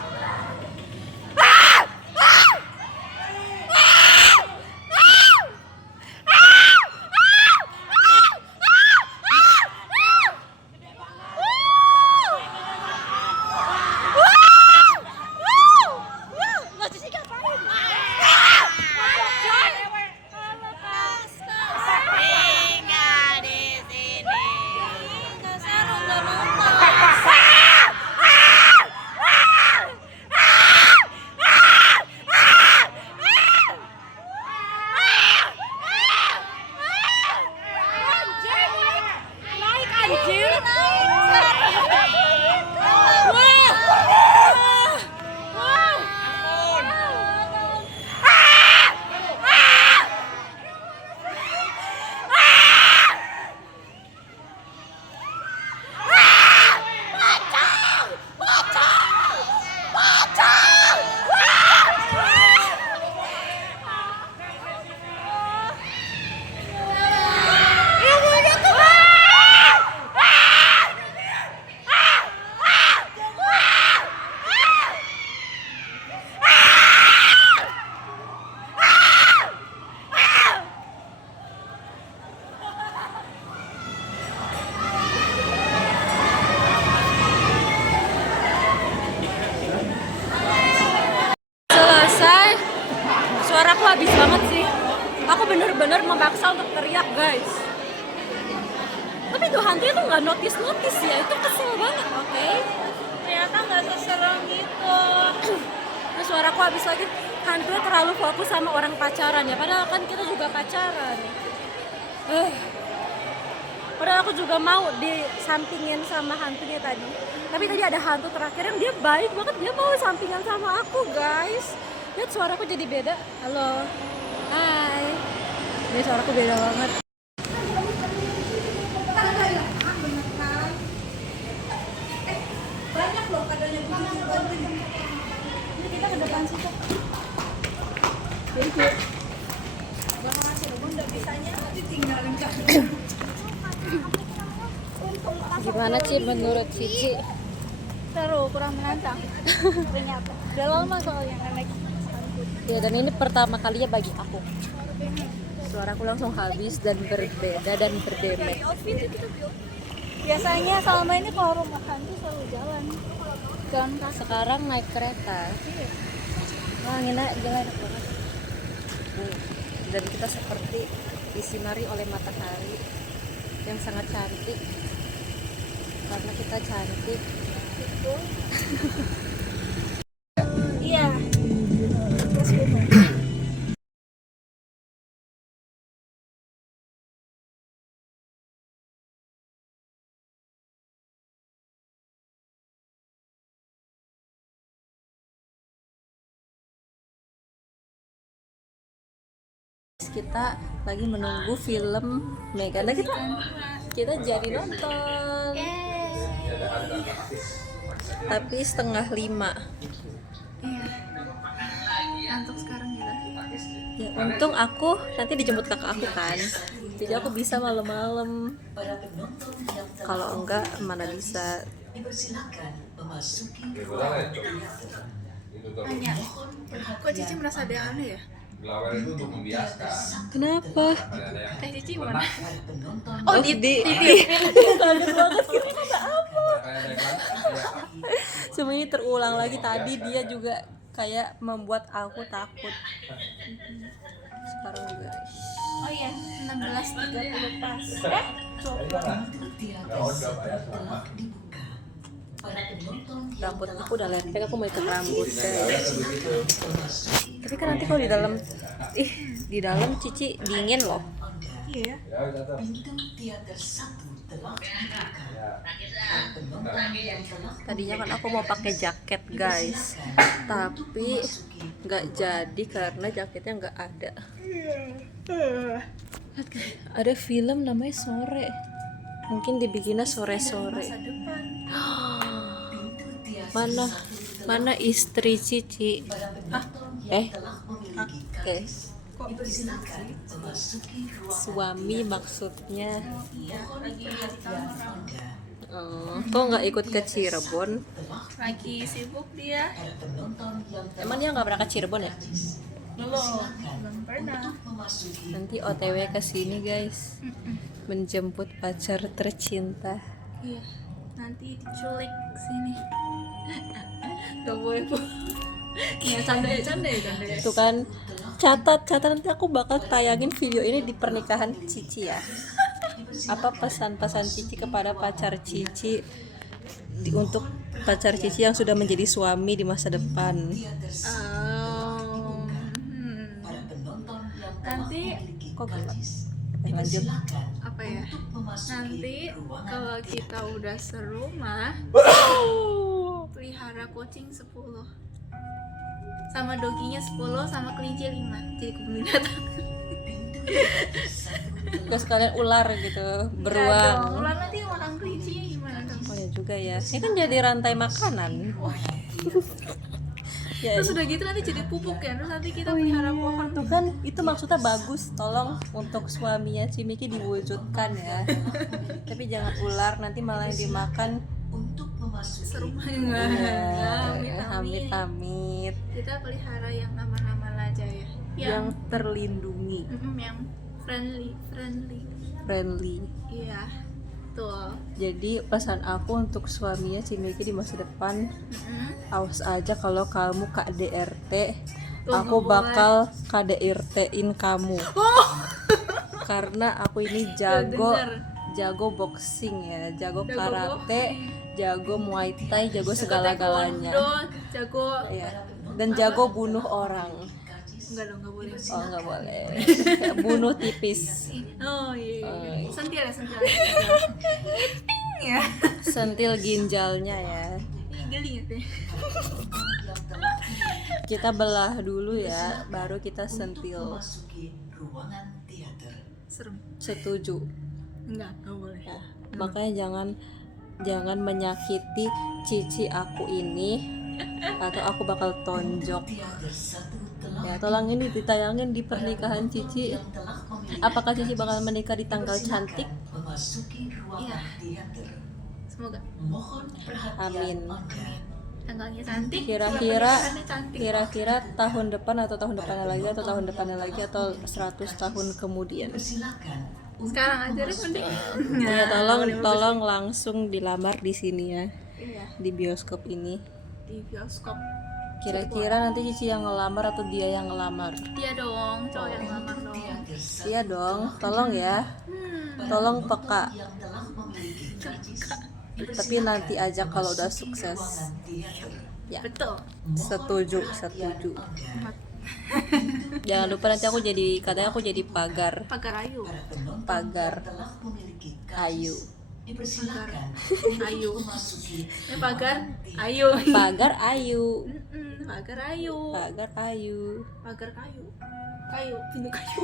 Suaraku habis banget sih. Aku bener-bener memaksa untuk teriak guys. Tapi tuh hantunya tuh nggak notice ya. Itu kesel banget. Oke. Ternyata nggak seserem gitu. Terus suaraku habis lagi. Hantunya terlalu fokus sama orang pacaran ya. Padahal kan kita juga pacaran. Padahal aku juga mau disampingin sama hantunya tadi. Tapi tadi ada hantu terakhir yang dia baik banget. Dia mau sampingan sama aku guys. Lihat suaraku jadi beda. Halo. Hai. Ini suaraku beda banget. Banyak loh kadonya ini kita ke depan situ. Thank you. Gimana sih menurut Cici? Seru, kurang menantang. Ternyata. Udah lama soalnya nggak naik. Ya dan ini pertama kalinya bagi aku. Suaraku langsung habis dan berbeda dan berdemet. Biasanya selama ini kalau rumah hantu selalu jalan kaki. Sekarang naik kereta. Wah, enak jalan banget. Dan kita seperti disinari oleh matahari yang sangat cantik. Karena kita cantik. Iya. Terus gunung. Kita lagi menunggu film Megan. Nah, kita jadi nonton. Tapi 4:30. Iya. Ngantuk sekarang kita. Ya untung aku nanti dijemput kakak aku kan, jadi aku bisa malam-malam. Kalau enggak mana bisa. Tanya, kok Cici merasa ada yang aneh ya? Kenapa? Cici mana? Oh di semuanya terulang lagi. Tadi dia juga kayak membuat aku takut. Sekarang juga. Oh iya, 16.30 pas. Rambut aku udah lepek, aku mau ikat rambut guys. Tapi kan nanti kalau di dalam, di dalam Cici dingin loh. Iya. Tadinya kan aku mau pakai jaket guys, tapi nggak jadi karena jaketnya nggak ada. Ada film namanya Sore, mungkin dibikinnya sore-sore. Masa depan. Mana istri Cici? Oke. Suami maksudnya. Iya, lagi di Tangerang. Kok nggak ikut ke Cirebon? Lagi sibuk dia. Emang dia nggak pernah ke Cirebon ya? Belum pernah. Nanti OTW ke sini guys, menjemput pacar tercinta. Iya, nanti diculik sini. Gak boleh bu. Ya canda ya. Itu kan catat nanti aku bakal tayangin video ini di pernikahan Cici ya. Apa pesan-pesan Cici kepada pacar Cici untuk pacar Cici yang sudah menjadi suami di masa depan. Nanti Kok gelap? Lanjut. apa ya? Nanti kalau kita udah serumah, pelihara kucing 10, sama doginya 10, sama kelinci 5. Jadi kebun binatang. Gak sekalian ular gitu, Enggak dong, beruang. ular nanti makan kelincinya gimana dong? Oh ya juga ya. Ini kan jadi rantai makanan. Ya, Terus udah gitu nanti jadi pupuk ya. Terus nanti kita pelihara pohon. itu kan itu maksudnya bagus. Tolong untuk suaminya si Miki diwujudkan ya. Tapi jangan ular, nanti malah yang dimakan. Serumah Amit-amit. Kita pelihara yang aman-aman aja ya. Yang terlindungi, Yang friendly. Iya. Tuh. jadi pesan aku untuk suaminya si Miki di masa depan, awas aja kalau kamu KDRT, Tuh, aku nggak bakal KDRT-in kamu. Karena aku ini jago boxing ya, jago karate, jago muay thai, jago segala-galanya. Jago. Ya. Dan jago bunuh orang. Enggak dong, enggak boleh. Oh nggak boleh. Bunuh tipis. Oh iya. Sentil ya. Ya. Sentil ginjalnya ya. Geli gitu. Kita belah dulu ya, baru kita sentil. Serem. Setuju. Enggak boleh. Ya, makanya jangan menyakiti Cici aku ini, atau aku bakal tonjok. Ya tolong ini ditayangin di pernikahan Cici. Apakah Cici bakal menikah di tanggal cantik? Iya. Semoga. Amin. Tanggalnya cantik. Kira-kira tahun depan atau tahun depannya lagi atau tahun depannya lagi atau 100 tahun kemudian. Sekarang aja deh mending. Ya tolong langsung dilamar di sini ya, Iya, di bioskop ini. di bioskop. Kira-kira nanti Cici yang ngelamar atau dia yang ngelamar? Iya dong, cowok yang lamar dong. Iya dong, tolong ya, tolong peka. Tapi nanti aja kalau udah sukses. Ya, Betul. setuju. Jangan lupa nanti katanya aku jadi pagar Pagar ayu. ayu. Ayu. Ini pagar ayu. Pagar ayu. Pagar ayu. Pagar kayu. Pintu kayu.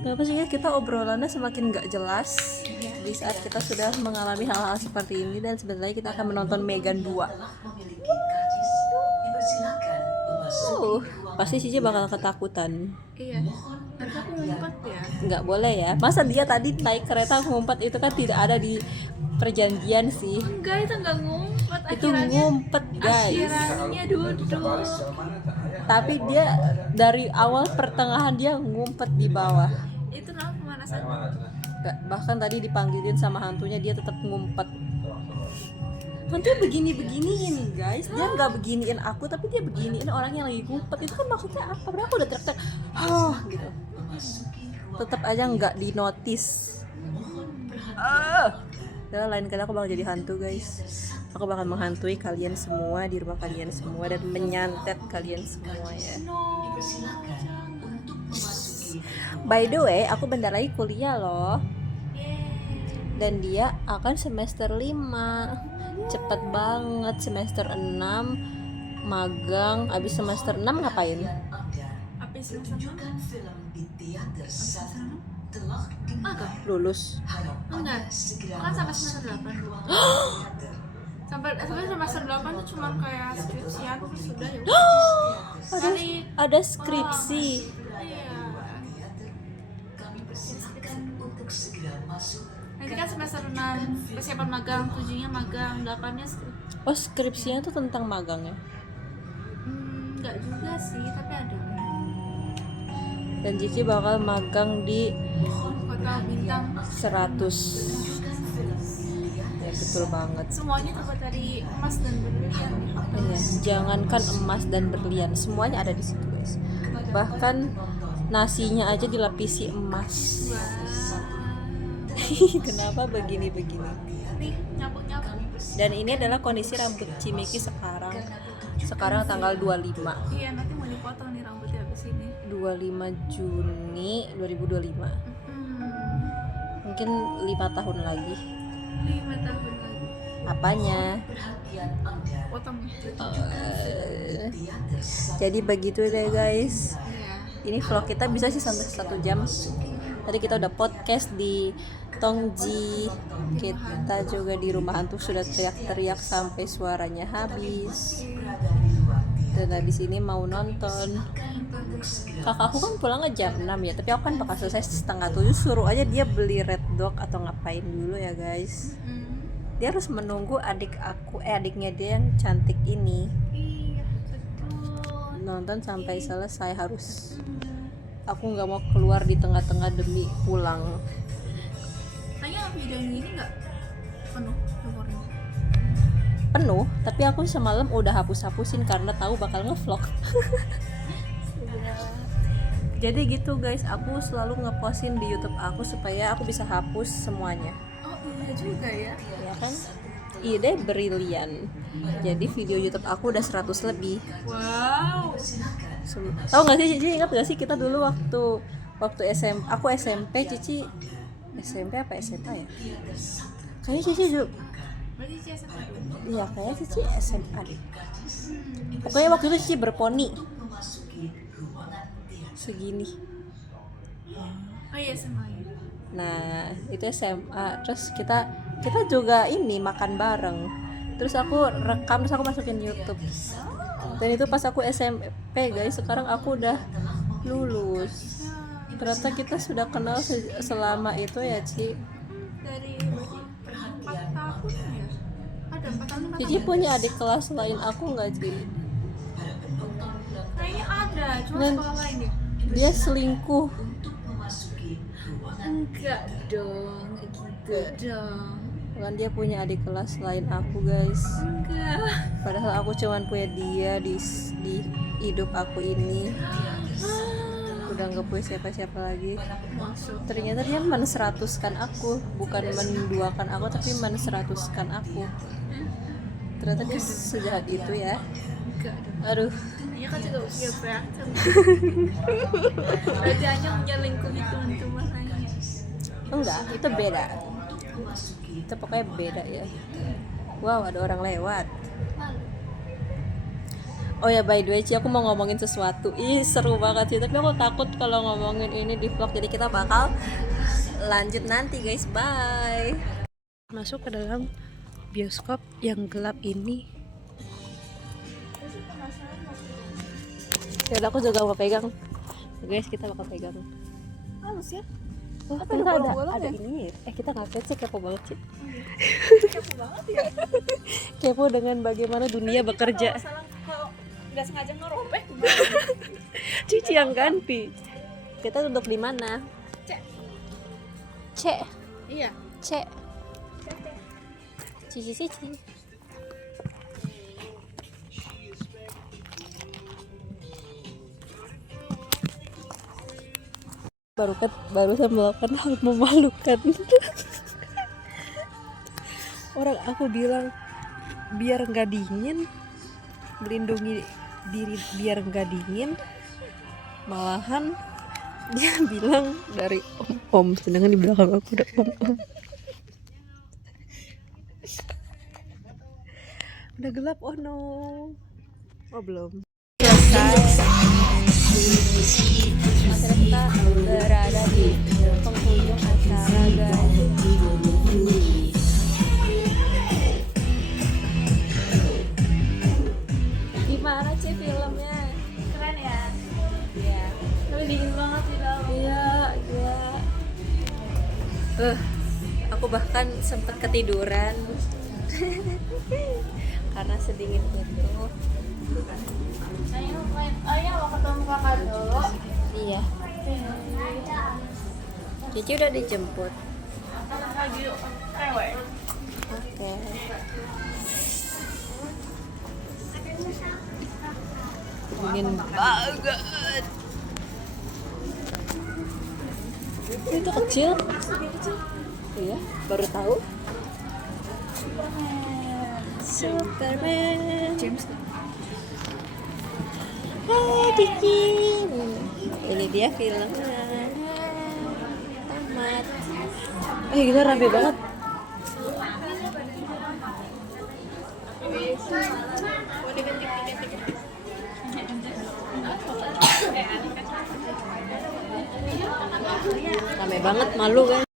Kenapa sih kita obrolannya semakin nggak jelas di saat kita sudah mengalami hal-hal seperti ini, dan sebenarnya kita akan menonton Megan 2. pasti Cici bakal ketakutan. Iya. Nanti aku ngumpet ya. Nggak boleh ya. Masa dia tadi naik kereta ngumpet, itu kan tidak ada di perjanjian sih. Enggak, itu enggak ngumpet. Itu ngumpet guys. Akhirannya duduk. Tapi dia dari awal pertengahan dia ngumpet di bawah. Itu nama pemanasan. Bahkan tadi dipanggilin sama hantunya dia tetap ngumpet. Hantunya begini-beginiin guys. Dia nggak beginiin aku tapi dia beginiin orang yang lagi ngumpet. Itu kan maksudnya apa? Padahal aku udah teriak-teriak gitu. Tetap aja nggak dinotis. Udah lain kali aku bakal jadi hantu guys. Aku bakal menghantui kalian semua di rumah kalian semua dan menyantet kalian semua ya. By the way, aku bentar lagi kuliah loh. Dan dia akan semester 5. Cepet banget, semester 6 magang. Abis semester 6 ngapain? Habis semester magang. Lulus. Enggak. Kan sampai semester 8. sampai semester 8 tuh cuma kayak skripsian terus sudah ya. Ada skripsi. Iya. Nanti kan semester 6 persiapan magang, 7-nya magang, 8-nya skripsi. Oh, skripsinya tuh tentang magang ya. Enggak juga sih, tapi ada. Dan Cici bakal magang di Kota Bintang 100. Ya betul banget. semuanya terbuat dari emas dan berlian. Iya, jangankan emas dan berlian, semuanya ada di situ guys. Bahkan nasinya aja dilapisi emas. Kenapa begini-begini? Nih, nyapu-nyapu. Dan ini adalah kondisi rambut Cimiki sekarang. Sekarang tanggal 25. Iya, nanti mau dipotong nih rambutnya abis ini. 25 Juni 2025. Mungkin 5 tahun lagi. 5 tahun lagi. Apanya? Potong. Jadi begitu deh guys. Iya. Ini vlog kita bisa sih sampai 1 jam. Tadi kita udah podcast di Tongji. Kita juga di rumah hantu sudah teriak-teriak sampai suaranya habis. Dan habis ini mau nonton. Kakakku kan pulangnya jam 6 ya, tapi aku kan bakal selesai setengah 7. Suruh aja dia beli red dog atau ngapain dulu ya guys. Dia harus menunggu adiknya dia yang cantik ini Iya, betul. nonton sampai selesai. Harus aku nggak mau keluar di tengah-tengah demi pulang. Tanya video ini nggak penuh nomornya? Penuh, tapi aku semalam udah hapus-hapusin karena tahu bakal ngevlog. Jadi gitu guys, aku selalu ngepostin di YouTube aku supaya aku bisa hapus semuanya. Oh iya juga ya. Ya kan? Ide brilian. Jadi video YouTube aku udah 100 lebih. Wow. Tahu nggak sih Cici, ingat gak sih kita dulu waktu aku SMP, Cici SMP apa SMA ya? Kayaknya Cici juga. Berarti CS apa dulu? Iya, kayaknya Cici SMA deh. Pokoknya waktu itu Cici berponi segini. Oh iya sama ya. Nah itu SMA. Terus kita juga ini makan bareng. Terus aku rekam, terus aku masukin YouTube. Dan itu pas aku SMP guys. Sekarang aku udah lulus. Ternyata kita sudah kenal selama itu ya Ci. Dari berarti 4 tahun ya. Ada 4 tahun. Cici punya adik kelas lain aku nggak Ci? Kayaknya ada, cuma Dan sekolah lain ya. dia selingkuh. Enggak dong, gitu dong. Kan dia punya adik kelas lain aku guys. Enggak. Padahal aku cuman punya dia di hidup aku ini. Udah nggak punya siapa-siapa lagi. Ternyata dia men-100-kan aku, bukan menduakan aku tapi men-100-kan aku. Ternyata dia sejahat itu ya. Enggak dong. Aduh, Dia kan juga usia berapa? Berarti hanya menyelingkuhi teman-teman lainnya. enggak, itu beda. Itu pokoknya beda ya. Wow, ada orang lewat. Oh ya, by the way Ci, aku mau ngomongin sesuatu. Ih, seru banget sih, tapi aku takut kalau ngomongin ini di vlog. Jadi kita bakal lanjut nanti guys, bye. Masuk ke dalam bioskop yang gelap ini. Ya udah, aku juga mau pegang. Guys, kita bakal pegang. Halus ya. Oh, Apa ternyata ada bolong-bolong ada ya? ini. Kita ngapain sih, kepo banget sih. Kepo banget ya. Kepo dengan bagaimana dunia bekerja. Kalau nggak sengaja ngerobek. Cici yang ganti. Kita duduk di mana? Cek. Cek. Iya. Cek. Cici. Barusan melakukan hal memalukan. Orang aku bilang biar nggak dingin, melindungi diri biar nggak dingin, malahan dia bilang dari om, sedangkan di belakang aku ada om. Udah gelap, oh no. Oh belum selesai. Akhirnya kita berada di penghujung acara, guys. Gimana sih filmnya? Keren ya. Iya. Tapi dingin banget di dalam. Iya, gila. Aku bahkan sempat ketiduran karena sedingin itu. Ayo mau ketemu kakak dulu. Iya. Cici udah dijemput. Lagi rewel. Oke. Dingin banget. Itu kecil. Iya, baru tahu. Superman. James. Hai Diki. Ini dia filmnya. Tamat. Gila rame banget. Rame banget, malu kan.